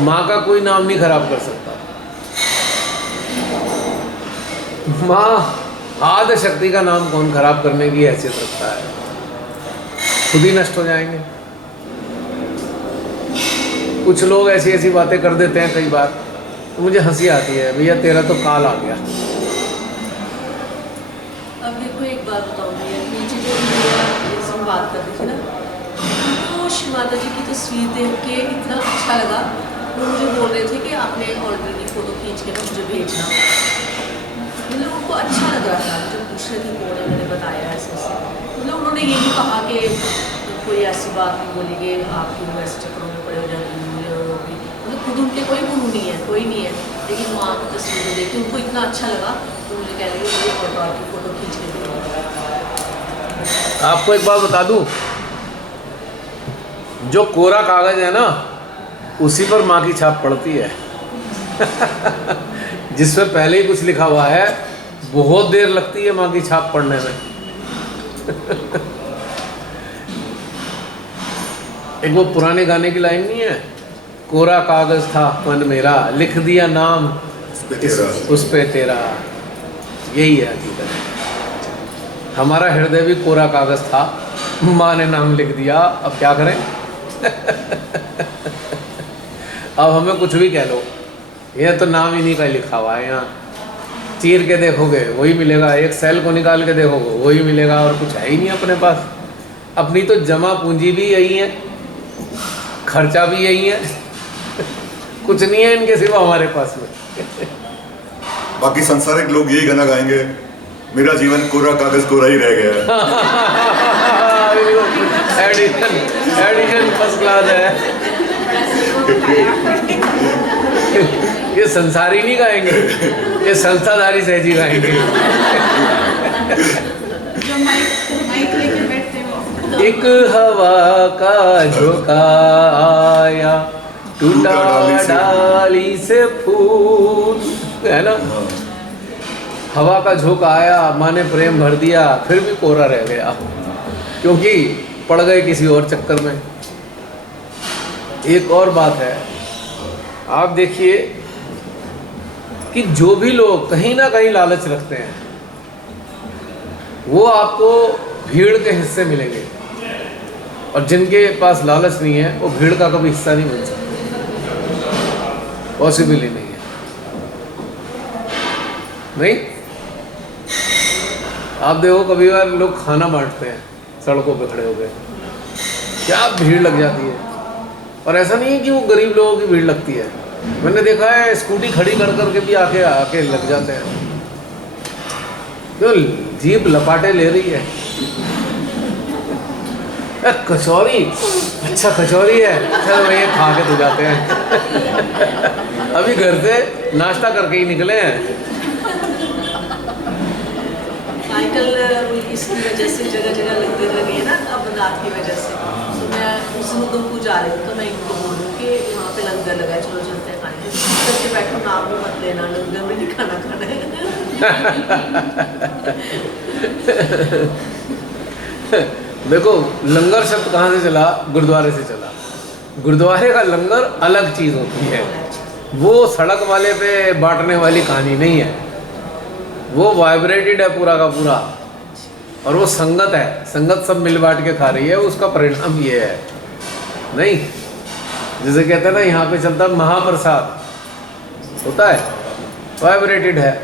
माँ का कोई नाम नहीं खराब कर सकता। माँ आद्य शक्ति का नाम कौन खराब करने की हैसियत रखता है, खुद ही नष्ट हो जाएंगे। कुछ लोग ऐसी ऐसी बातें कर देते हैं कई बार, तो मुझे हंसी आती है, भैया तेरा तो काल आ गया। अब देखो एक बात बताओ भैया, नीचे जो हम बात कर रहे थे ना, तो श्री माता जी की तस्वीर देख के इतना अच्छा लगा। वो मुझे बोल रहे थे कि आपने ऑलरेडी फ़ोटो खींच के ना मुझे भेजना, मतलब उनको अच्छा लग रहा था। जब पूछ रहे थे कौन है, मैंने बताया ऐसे ऐसे, मतलब उन्होंने ये नहीं कहा कि कोई ऐसी बात नहीं बोली कि आप क्यों ऐसे चक्करों में पड़े हो जाती, मतलब खुद उनके कोई गुरु नहीं है, कोई नहीं है, लेकिन माँ की तस्वीर देख के उनको इतना अच्छा लगा, तो मुझे कह रही है फोटो आपकी फ़ोटो खींच के दे। आपको एक बात बता दूं, जो कोरा कागज है ना, उसी पर माँ की छाप पड़ती है। जिस पर पहले ही कुछ लिखा हुआ है, बहुत देर लगती है माँ की छाप पढ़ने में। एक वो पुराने गाने की लाइन नहीं है, कोरा कागज था मन मेरा, लिख दिया नाम उस पे तेरा। यही है हकीकत। हमारा हृदय भी कोरा कागज था, माँ ने नाम लिख दिया, अब क्या करें। अब हमें कुछ भी कह लो, यह तो नाम ही नहीं का लिखा हुआ है। यहाँ चीर के देखोगे वही मिलेगा, एक सेल को निकाल के देखोगे वही मिलेगा, और कुछ है ही नहीं अपने पास। अपनी तो जमा पूंजी भी यही है, खर्चा भी यही है, कुछ नहीं है इनके सिवा हमारे पास में। बाकी संसारिक लोग यही गाना गाएंगे, मेरा जीवन कोरा कागज कोरा ही रह गया है। एडिशन फर्स्ट क्लास है। ये संसारी नहीं गाएंगे, ये संस्थाधारी सहजी गाएंगे। जो माइक लेके बैठते हैं वो। एक हवा का झोंका आया, टूटा डाली से फूल, है ना। हवा का झोंका आया, माँ ने प्रेम भर दिया, फिर भी कोरा रह गया, क्योंकि पड़ गए किसी और चक्कर में। एक और बात है, आप देखिए कि जो भी लोग कहीं ना कहीं लालच रखते हैं, वो आपको भीड़ के हिस्से मिलेंगे, और जिनके पास लालच नहीं है वो भीड़ का कभी हिस्सा नहीं बन सकता, पॉसिबल ही नहीं है। नहीं, आप देखो कभी बार लोग खाना बांटते हैं, सड़कों पे खड़े हो गए, क्या भीड़ लग जाती है। और ऐसा नहीं है कि वो गरीब लोगों की भीड़ लगती है, मैंने देखा है स्कूटी खड़ी कर करके भी आके आके लग जाते हैं। क्यों? जीप लपाटे ले रही है। कचौरी, अच्छा कचौरी है, चलो ये खा के तो जाते हैं। अभी घर से नाश्ता करके ही निकले हैं। आजकल इसकी वजह से जगह जगह लगने लगी है ना अमरनाथ की वजह से। तो मैं उस उधमपुर जा रही हूँ तो मैं इनको बोल रही हूँ कि वहाँ पे लंगर लगा है, चलो चलते हैं खाने। करके बैठो, नाम भी मत लेना, लंगर में नहीं खाना खाना है। देखो लंगर शब्द कहाँ से चला? गुरुद्वारे से चला। गुरुद्वारे का लंगर अलग चीज़ होती है, वो सड़क वाले पे बांटने वाली कहानी नहीं है। वो वाइब्रेटेड है पूरा का पूरा, और वो संगत है, संगत सब मिल बांट के खा रही है, उसका परिणाम ये है। नहीं, जैसे कहते हैं ना यहाँ पे चलता महाप्रसाद होता है, वाइब्रेटेड है।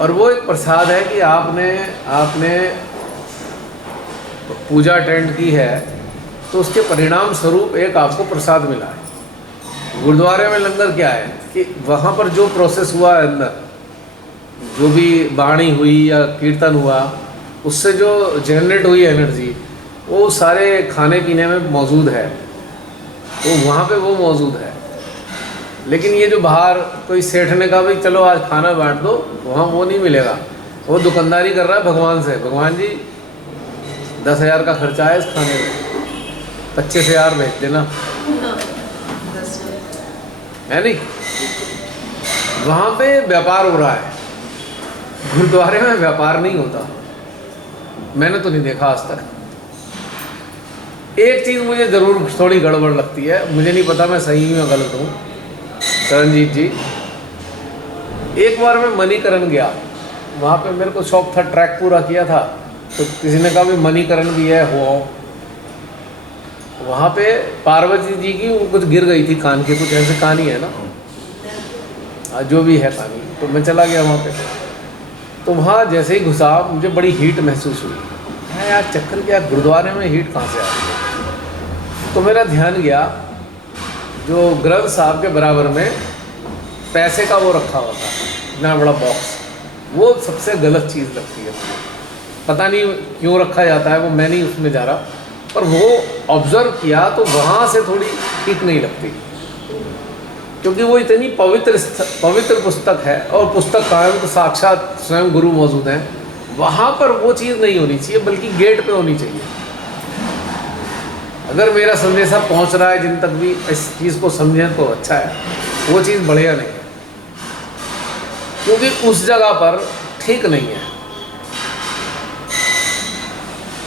और वो एक प्रसाद है कि आपने पूजा अटेंड की है तो उसके परिणाम स्वरूप एक आपको प्रसाद मिला है। गुरुद्वारे में लंगर क्या है कि वहाँ पर जो प्रोसेस हुआ है अंदर, जो भी वाणी हुई या कीर्तन हुआ, उससे जो जनरेट हुई एनर्जी, वो सारे खाने पीने में मौजूद है, वो वहाँ पे वो मौजूद है। लेकिन ये जो बाहर कोई सेठ ने कहा भाई चलो आज खाना बांट दो, वहाँ वो नहीं मिलेगा। वो दुकानदारी कर रहा है भगवान से, भगवान जी 10,000 का खर्चा है इस खाने में, 25,000 भेज देना, है नहीं? वहाँ पे व्यापार हो रहा है। गुरुद्वारे में व्यापार नहीं होता, मैंने तो नहीं देखा आज तक। एक चीज़ मुझे ज़रूर थोड़ी गड़बड़ लगती है, मुझे नहीं पता मैं सही हूँ या गलत हूँ। चरणजीत जी, एक बार मैं मणिकरण गया, वहाँ पे मेरे को शौक था, ट्रैक पूरा किया था, तो किसी ने कहा भी मणिकरण भी है, हो वहाँ पे पार्वती जी की वो कुछ गिर गई थी कान की, कुछ ऐसे कहानी है ना, जो भी है कहानी। तो मैं चला गया वहाँ पे, तो वहाँ जैसे ही घुसा मुझे बड़ी हीट महसूस हुई। है यार, चक्कर क्या, गुरुद्वारे में हीट कहाँ से आ रही है? तो मेरा ध्यान गया, जो ग्रंथ साहब के बराबर में पैसे का वो रखा हुआ था, इतना बड़ा बॉक्स, वो सबसे गलत चीज़ लगती है मुझे। पता नहीं क्यों रखा जाता है वो, मैं नहीं उसमें जा रहा, पर वो ऑब्जर्व किया तो वहाँ से थोड़ी ठीक नहीं लगती, क्योंकि वो इतनी पवित्र पुस्तक है, और पुस्तक का है तो साक्षात स्वयं गुरु मौजूद हैं, वहाँ पर वो चीज़ नहीं होनी चाहिए, बल्कि गेट पे होनी चाहिए। अगर मेरा संदेशा पहुँच रहा है जिन तक भी इस चीज़ को समझें तो अच्छा है, वो चीज़ बढ़िया नहीं है, क्योंकि उस जगह पर ठीक नहीं है,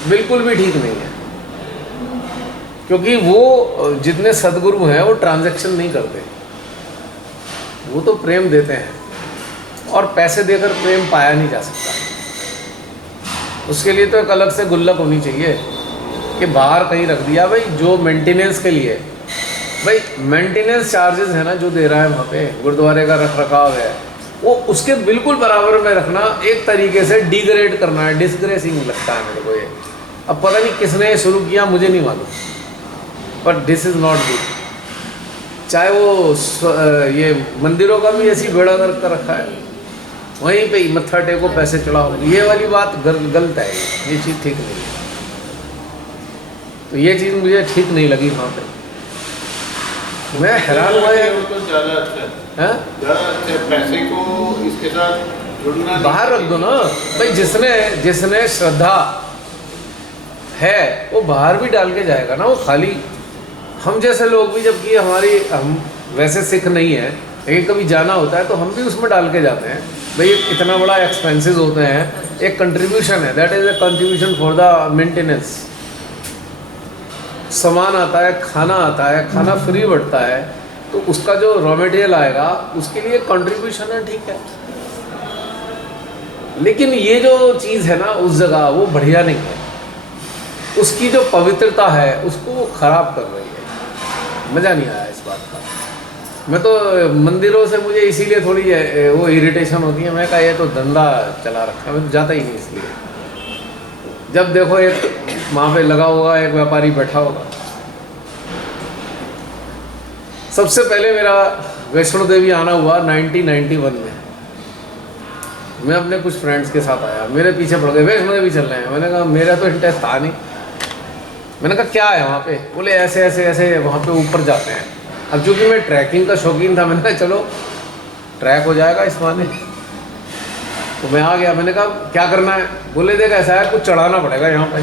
बिल्कुल भी ठीक नहीं है। क्योंकि वो जितने सदगुरु हैं वो ट्रांजैक्शन नहीं करते, वो तो प्रेम देते हैं, और पैसे देकर प्रेम पाया नहीं जा सकता। उसके लिए तो एक अलग से गुल्लक होनी चाहिए कि बाहर कहीं रख दिया भाई, जो मेंटेनेंस के लिए, भाई मेंटेनेंस चार्जेस है ना जो दे रहा है वहाँ पे, गुरुद्वारे का रख रखाव है, वो उसके बिल्कुल बराबर में रखना, एक तरीके से डिग्रेड करना है, डिसग्रेसिंग लगता है मेरे को ये। अब पता नहीं किसने शुरू किया, मुझे नहीं मालूम, but this is not good. चाहे वो ये मंदिरों का भी ऐसी बेड़ा गर्क कर रखा है, वहीं पे ही मत्था टेको पैसे चढ़ाओ, ये वाली बात गलत है, ये चीज़ ठीक नहीं है। तो ये चीज़ मुझे ठीक नहीं लगी वहाँ पे, मैं हैरान हुआ है। तो ज़्यादा अच्छा है, ज़्यादा अच्छा पैसे को इसके साथ जुड़ना, बाहर रख दो ना भाई, जिसने श्रद्धा है वो बाहर भी डाल के जाएगा ना, वो खाली हम जैसे लोग भी, जबकि हम वैसे सिख नहीं हैं, लेकिन कभी जाना होता है तो हम भी उसमें डाल के जाते हैं भाई, इतना बड़ा एक्सपेंसेस होते हैं, एक कंट्रीब्यूशन है, that is a contribution for the maintenance. सामान आता है, खाना आता है, खाना फ्री बढ़ता है, तो उसका जो रॉ मटेरियल आएगा उसके लिए कंट्रीब्यूशन है, ठीक है। लेकिन ये जो चीज़ है ना उस जगह, वो बढ़िया नहीं है, उसकी जो पवित्रता है उसको वो ख़राब कर रही है। मज़ा नहीं आया इस बात का। मैं तो मंदिरों से मुझे इसीलिए थोड़ी वो इरिटेशन होती है, मैं कहा ये तो धंधा चला रखा है, मैं तो जाता ही नहीं इसलिए। जब देखो एक वहाँ पे लगा होगा, एक व्यापारी बैठा होगा, सबसे पहले मेरा वैष्णो देवी आना हुआ 1991 में। मैं अपने कुछ फ्रेंड्स के साथ आया, मेरे पीछे पड़ गए वैष्णो देवी चल रहे हैं। मैंने कहा मेरा तो इंटरेस्ट था नहीं। मैंने कहा क्या है वहाँ पे? बोले ऐसे ऐसे ऐसे वहाँ पे ऊपर जाते हैं। अब चूँकि मैं ट्रैकिंग का शौकीन था, मैंने कहा चलो ट्रैक हो जाएगा इस बहाने। तो मैं आ गया। मैंने कहा क्या करना है? बोले देख ऐसा है कुछ चढ़ाना पड़ेगा यहाँ पे।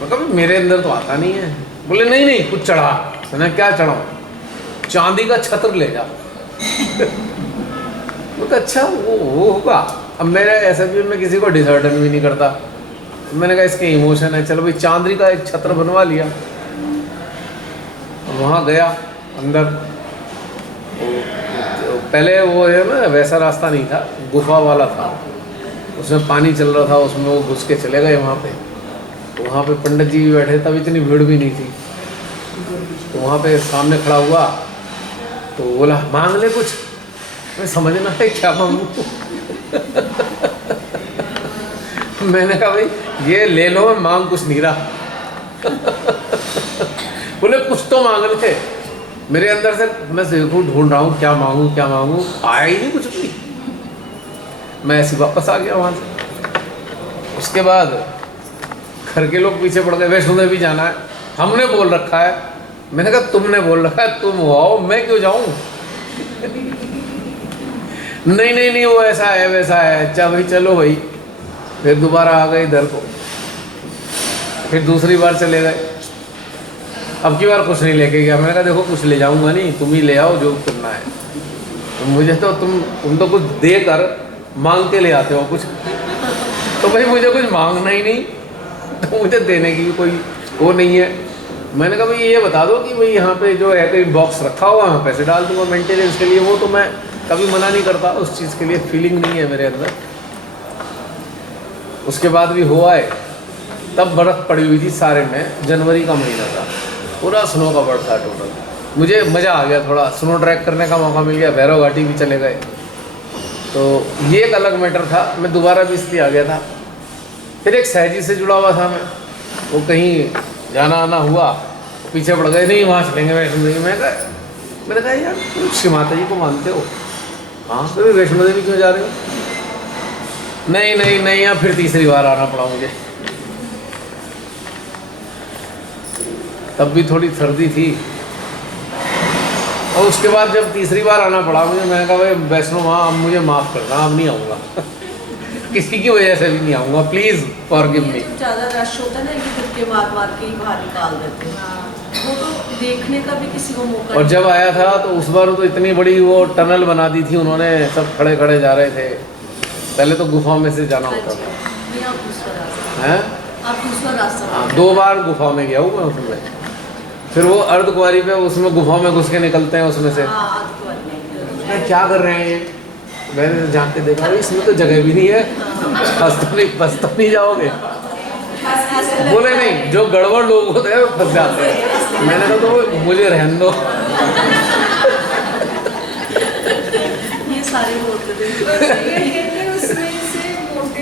मैं कहा मेरे अंदर तो आता नहीं है। बोले नहीं नहीं कुछ चढ़ा। मैंने क्या चढ़ाऊँ? चांदी का छत्र ले जा। तो अच्छा वो होगा। अब मेरा ऐसा भी मैं किसी को डिसऑर्डर भी नहीं करता। मैंने कहा इसके इमोशन है, चलो भाई चांदी का एक छत्र बनवा लिया। वहाँ गया अंदर। पहले वो है ना वैसा रास्ता नहीं था, गुफा वाला था, उसमें पानी चल रहा था, उसमें वो घुस के चले गए वहाँ पे। तो वहाँ पे पंडित जी भी बैठे, तब इतनी भीड़ भी नहीं थी। तो वहाँ पे सामने खड़ा हुआ तो बोला मांग ले कुछ। मैं समझना है क्या मांगू। मैंने कहा भाई ये ले लो, मैं मांग कुछ नहीं रहा। बोले कुछ तो मांग ले। मेरे अंदर से मैं देखूँ ढूंढ रहा हूँ क्या मांगू, आया ही नहीं कुछ भी। मैं ऐसे वापस आ गया वहाँ से। उसके बाद घर के लोग पीछे पड़ गए, वैष्णो देवी जाना है, हमने बोल रखा है। मैंने कहा तुमने बोल रखा है, तुम आओ, मैं क्यों जाऊँ? नहीं वो ऐसा है वैसा है। अच्छा भाई चलो भाई। फिर दोबारा आ गए इधर को, फिर दूसरी बार चले गए। अब की बार कुछ नहीं लेके गया। मैंने कहा देखो कुछ ले जाऊंगा नहीं, तुम ही ले आओ जो करना है। तो मुझे तो तुम तो कुछ दे कर मांग के ले आते हो कुछ। तो भाई मुझे कुछ मांगना ही नहीं, तो मुझे देने की भी कोई वो नहीं है। मैंने कहा भाई ये बता दो कि भाई यहाँ पे जो है कोई बॉक्स रखा हुआ है, पैसे डाल दूंगा मेंटेनेंस के लिए। वो तो मैं कभी मना नहीं करता, उस चीज़ के लिए फीलिंग नहीं है मेरे अंदर। उसके बाद भी हुआ है, तब बर्फ़ पड़ी हुई थी सारे में, जनवरी का महीना था, पूरा स्नो का बर्फ था टोटल। मुझे मज़ा आ गया, थोड़ा स्नो ट्रैक करने का मौका मिल गया। भैरव घाटी भी चले गए। तो ये एक अलग मैटर था। मैं दोबारा भी इसलिए आ गया था। फिर एक सहजी से जुड़ा हुआ था मैं, वो कहीं जाना आना हुआ, पीछे पड़ गए, नहीं वहाँ चलेंगे वैष्णो देवी। मैंने कहा यार तुम श्री माता जी को मानते हो? हाँ तो वैष्णो देवी क्यों जा रहे हो? नहीं यार फिर तीसरी बार आना पड़ा मुझे। तब भी थोड़ी सर्दी थी। और उसके बाद जब तीसरी बार आना पड़ा मुझे, मैंने कहा भाई वैष्णो माँ अब मुझे माफ़ करना, अब नहीं आऊँगा। किसी की वजह से भी नहीं आऊँगा, प्लीज़ फॉरगिव मी। ज़्यादा रश होता है ना कि धक्के मार के ही बाहर निकाल देते हैं, वो तो देखने का भी किसी को मौका। और जब आया था तो उस बार तो इतनी बड़ी वो टनल बना दी थी उन्होंने, सब खड़े खड़े जा रहे थे। पहले तो गुफा में से जाना होता था। नहीं आप दूसरा रास्ता, हैं? आप दूसरा रास्ता। हाँ 2 बार गुफा में गया हूँ मैं उसमें। फिर वो अर्धकुंवारी पे उसमें गुफा में घुस के निकलते हैं उसमें से। मैं क्या कर रहे हैं ये? मैंने जान के देखा इसमें तो जगह भी नहीं है, फंस तो नहीं जाओगे। बोले नहीं, जो गड़बड़ लोग होते हैं वो फंस जाते हैं। मैंने कहा तो मुझे रहने दो। ये सारे बोलते थे उसमें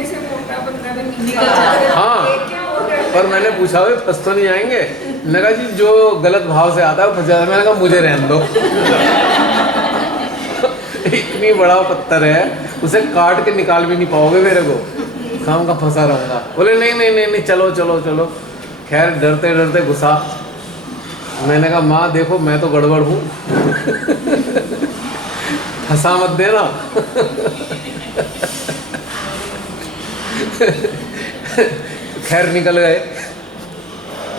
से मोटा बंदा भी निकल जाता है। हाँ पर मैंने पूछा भाई फंस तो नहीं जाएंगे? मैंने कहा जी जो गलत भाव से आता है फंस जाता है। मैंने कहा मुझे रहने दो। इतनी बड़ा पत्थर है, उसे काट के निकाल भी नहीं पाओगे मेरे को, काम का फंसा रहूँगा। बोले नहीं चलो। खैर डरते डरते घुसा। मैंने कहा माँ देखो मैं तो गड़बड़ हूँ, फंसा मत देना। खैर निकल गए।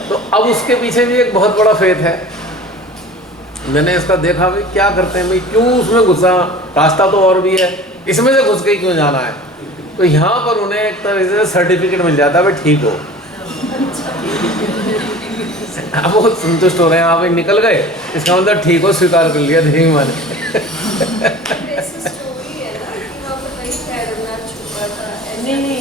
तो अब उसके पीछे भी एक बहुत बड़ा फेथ है। मैंने इसका देखा भाई क्या करते हैं भाई, क्यों उसमें घुसा, रास्ता तो और भी है, इसमें से घुस के क्यों जाना है? तो यहाँ पर उन्हें एक तरह से सर्टिफिकेट मिल जाता है भाई ठीक हो। अब वो संतुष्ट हो रहे हैं, हाँ भाई निकल गए, इसका मतलब ठीक हो, स्वीकार कर लिया नहीं मैंने। नहीं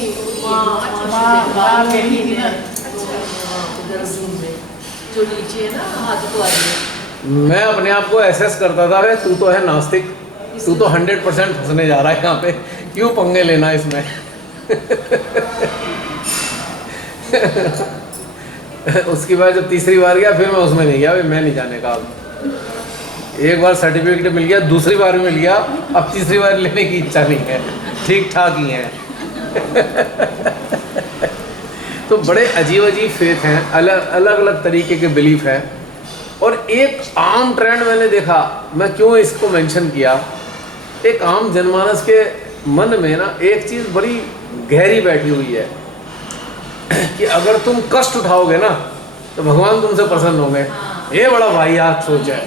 जो नीचे है ना हाथ तो आई। मैं अपने आप को एसेस करता था, तू तो है नास्तिक, तू तो 100% फंसने जा रहा है यहाँ पे, क्यों पंगे लेना इसमें। उसके बाद जब तीसरी बार गया फिर मैं उसमें नहीं गया, मैं नहीं जाने का अब। एक बार सर्टिफिकेट मिल गया, दूसरी बार भी मिल गया, अब तीसरी बार लेने की इच्छा नहीं है, ठीक ठाक ही है। तो बड़े अजीब अजीब फेथ हैं, अलग अलग तरीके के बिलीफ हैं। और एक आम ट्रेंड मैंने देखा, मैं क्यों इसको मेंशन किया, एक आम जनमानस के मन में ना एक चीज़ बड़ी गहरी बैठी हुई है कि अगर तुम कष्ट उठाओगे ना तो भगवान तुमसे प्रसन्न होंगे। ये बड़ा वाहियात सोच है,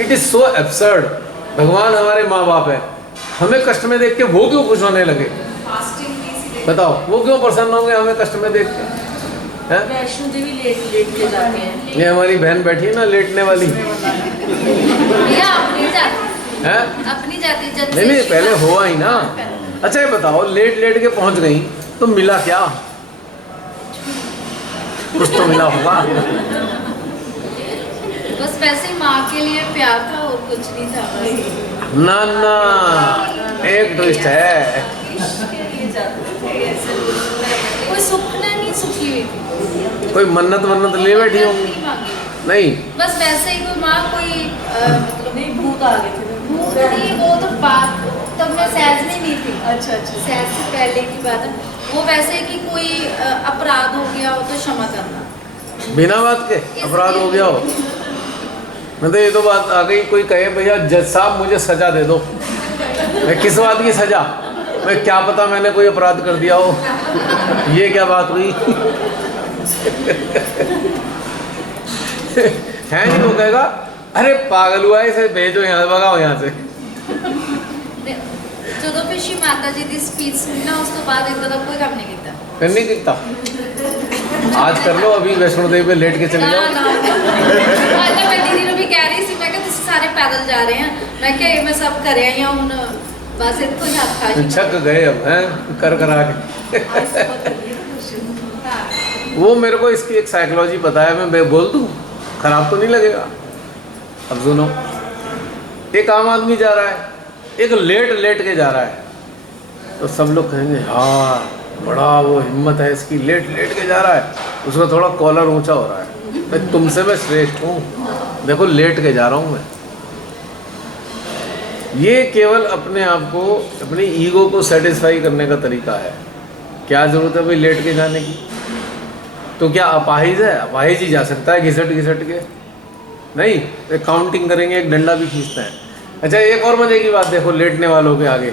इट इज़ सो एब्सर्ड। भगवान हमारे माँ बाप है, हमें कष्ट में देख के वो क्यों खुश होने लगे? बताओ, वो क्यों प्रसन्न होंगे हमें कष्ट में देख के? हैं? वैष्णो देवी लेट के जाते हैं। ये हमारी बहन बैठी है ना लेटने वाली, भैया अपनी जाति, है? अपनी जाति जब नहीं नहीं, पहले हुआ ही ना। अच्छा ये बताओ, लेट लेट के पहुंच गई तो मिला क्या? कुछ तो मिला होगा। बस वैसे ही माँ के लिए प्यार था और कुछ नहीं था बस। ना ना, एक ट्विस्ट है। कोई सुखना नहीं सुखी हुई थी, कोई मन्नत वन्नत ले बैठी होंगी? नहीं मांगी। नहीं, बस वैसे ही कोई माँ कोई मतलब नहीं, भूत आ गए थे। भूत नहीं, वो तो बात तब मैं सहज में नहीं थी, अच्छा अच्छा। सहज से पहले की बात है। वो वैसे कि कोई अपराध हो गया हो तो क्षमा करना। बिना बात के अपराध हो गया हो? मैं तो ये तो बात आ गई, कोई कहे भैया जज साहब मुझे सजा दे दो, मैं किस बात की सजा? मैं क्या पता मैंने कोई अपराध कर दिया हो, ये क्या बात हुई? है नहीं, वो कहेगा अरे पागल हुआ है, इसे भेजो यहाँ से, भगाओ यहाँ से। ਜਦੋਂ ਫਿਰ ਸ਼੍ਰੀ ਮਾਤਾ ਜੀ ਦੀ ਸਪੀਚ ਸੁਣੀ ਨਾ, ਉਸ ਤੋਂ ਬਾਅਦ ਇਦਾਂ ਦਾ ਕੋਈ ਕੰਮ ਨਹੀਂ ਕੀਤਾ। फिर नहीं कितना आज कर लो, अभी वैष्णो देवी पे लेट के चले जाओ। ਅੱਜ ਮੈਂ ਦੀਦੀ ਨੂੰ ਵੀ ਕਹਿ ਰਹੀ ਸੀ, ਮੈਂ ਕਿਹਾ ਤੁਸੀਂ ਸਾਰੇ ਪੈਦਲ ਜਾ ਰਹੇ ਆ, ਮੈਂ ਕਿਹਾ ਇਹ ਮੈਂ ਸਭ ਕਰਿਆ ਹੀ ਆ, ਹੁਣ ਬਸ ਇੱਥੋਂ ਹੀ ਹੱਥ ਖਾ छक गए अब हैं कर करा के। वो मेरे को इसकी एक साइकोलॉजी पता है, मैं बोल दूँ खराब तो नहीं लगेगा। अब सुनो, एक आम आदमी जा रहा है, एक लेट के जा रहा है, तो सब लोग कहेंगे हाँ बड़ा वो हिम्मत है इसकी, लेट के जा रहा है, उसका थोड़ा कॉलर ऊंचा हो रहा है, मैं तुमसे मैं श्रेष्ठ हूँ, देखो लेट के जा रहा हूँ मैं। ये केवल अपने आप को, अपनी ईगो को सेटिस्फाई करने का तरीका है। क्या ज़रूरत है भाई लेट के जाने की? तो क्या अपाहिज है? अपाहिज ही जा सकता है घिसट के? नहीं, एक काउंटिंग करेंगे, एक डंडा भी खींचता है। अच्छा एक और मजे की बात देखो, लेटने वालों के आगे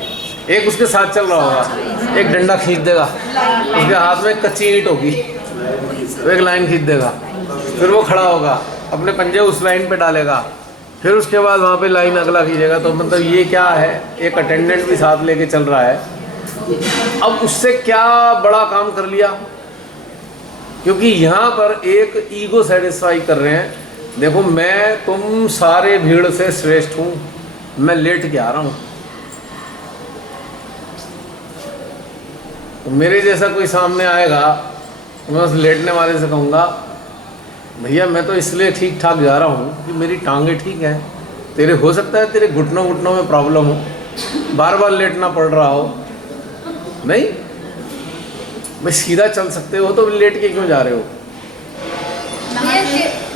एक उसके साथ चल रहा होगा, एक डंडा खींच देगा, उसके हाथ में कच्ची ईंट होगी, तो एक लाइन खींच देगा, फिर वो खड़ा होगा, अपने पंजे उस लाइन पे डालेगा, फिर उसके बाद वहाँ पे लाइन अगला खींचेगा। तो मतलब ये क्या है, एक अटेंडेंट भी साथ लेके चल रहा है। अब उससे क्या बड़ा काम कर लिया? क्योंकि यहाँ पर एक ईगो सेटिस्फाई कर रहे हैं, देखो मैं तुम सारे भीड़ से श्रेष्ठ हूँ, मैं लेट के आ रहा हूँ। तो मेरे जैसा कोई सामने आएगा तो मैं उस लेटने वाले से कहूँगा भैया मैं तो इसलिए ठीक ठाक जा रहा हूँ कि मेरी टांगे ठीक है, तेरे हो सकता है तेरे घुटनों में प्रॉब्लम हो, बार बार लेटना पड़ रहा हो, नहीं मैं सीधा चल सकते हो तो लेट के क्यों जा रहे हो?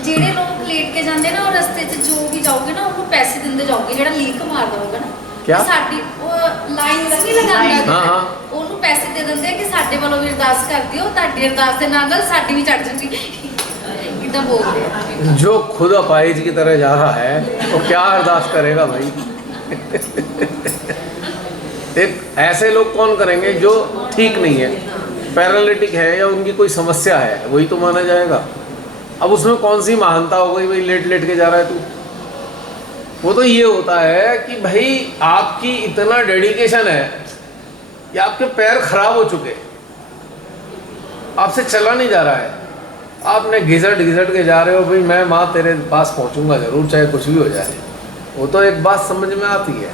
ਜਿਹੜੇ ਲੋਕ ਲੇਟ ਕੇ ਜਾਂਦੇ ਨਾ, ਉਹ ਰਸਤੇ 'ਚ ਜੋ ਵੀ ਜਾਓਗੇ ਨਾ ਉਹਨੂੰ ਪੈਸੇ ਦਿੰਦੇ ਜਾਓਗੇ, ਜਿਹੜਾ ਲੀਕ ਮਾਰਦਾ ਹੋਗਾ ਨਾ, ਕਿਆ? ਸਾਡੀ ਉਹ ਲਾਈਨ ਨਹੀਂ ਲਗਾਉਂਦਾ, ਹਾਂ ਹਾਂ, ਉਹਨੂੰ ਪੈਸੇ ਦੇ ਦਿੰਦੇ ਆ ਕਿ ਸਾਡੇ ਵੱਲੋਂ ਵੀ ਅਰਦਾਸ ਕਰ ਦਿਓ, ਤੁਹਾਡੀ ਅਰਦਾਸ ਦੇ ਨਾਲ ਸਾਡੀ ਵੀ ਚੜ ਜੂਗੀ, ਇਦਾਂ ਬੋਲਦੇ ਆ। जो खुद अपाहिज की तरह जा रहा है वो क्या अरदास करेगा भाई? एक ऐसे लोग कौन करेंगे जो ठीक नहीं है, पैरालिटिक है या उनकी कोई समस्या है, वही तो माना जाएगा। अब उसमें कौन सी महानता हो गई भाई लेट के जा रहा है तू? वो तो ये होता है कि भाई आपकी इतना डेडिकेशन है कि आपके पैर खराब हो चुके, आपसे चला नहीं जा रहा है, आपने घिसट के जा रहे हो, भाई मैं माँ तेरे पास पहुँचूंगा ज़रूर चाहे कुछ भी हो जाए। वो तो एक बात समझ में आती है,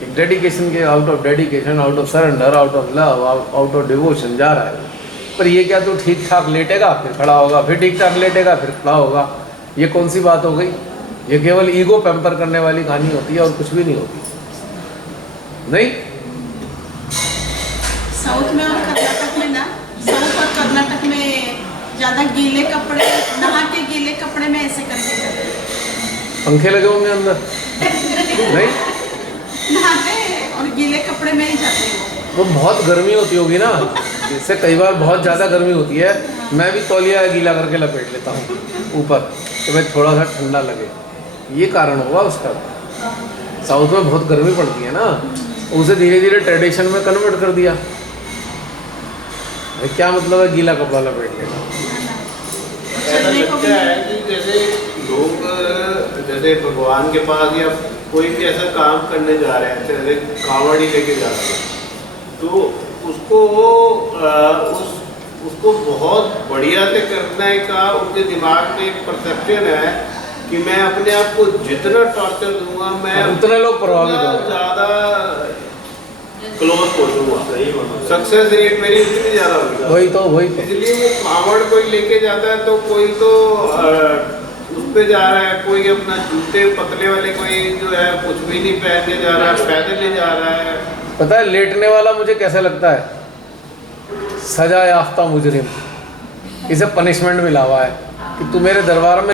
एक डेडिकेशन के, out of dedication, out of surrender, out of love, out of devotion जा रहा है। पर ये क्या तू ठीक ठाक लेटेगा फिर खड़ा होगा, फिर ठीक ठाक लेटेगा फिर खड़ा होगा, ये कौन सी बात हो गई? ये केवल ईगो पैम्पर करने वाली कहानी होती है और कुछ भी नहीं होती। नहीं, साउथ में और कर्नाटक में ना, साउथ और कर्नाटक में ज़्यादा गीले कपड़े, नहा के गीले कपड़े में ऐसे करके जाते हैं। पंखे लगे होंगे अंदर? नहीं, नहाते हैं और गीले कपड़े में ही जाते हैं वो बहुत गर्मी होती होगी ना, इससे कई बार बहुत ज़्यादा गर्मी होती है। मैं भी तौलिया गीला करके लपेट लेता हूँ ऊपर, तो मैं थोड़ा सा ठंडा लगे, ये कारण होगा उसका। साउथ में बहुत गर्मी पड़ती है ना, उसे धीरे धीरे ट्रेडिशन में कन्वर्ट कर दिया। भाई क्या मतलब है गीला कपड़ा लपेट लेना? ऐसा चलने को भी लगता है कि जैसे लोग जैसे भगवान के पास या कोई भी ऐसा काम करने जा रहे हैं, जैसे कांवड़ी लेके जा रहे हैं, तो उसको उसको बहुत बढ़िया से करने का उनके दिमाग में एक परसेप्शन है कि मैं अपने आप को जितना टॉर्चर दूंगा मैं उतने लोग प्रभावित उतना होंगे। ज़्यादा क्लोज पहुँचूंगा, सक्सेस रेट मेरी उतनी ज़्यादा होगी। वही तो इसलिए वो कांवड़ कोई लेके जाता है तो कोई तो उस पे जा रहा है, कोई अपना जूते पतले वाले, कोई जो है कुछ भी नहीं पहन के जा रहा है, पैदल ही जा रहा है। पता है लेटने वाला मुझे कैसे लगता है? सजा याफ्ता मुजरिम, इसे पनिशमेंट मिला हुआ है कि तू मेरे दरबार में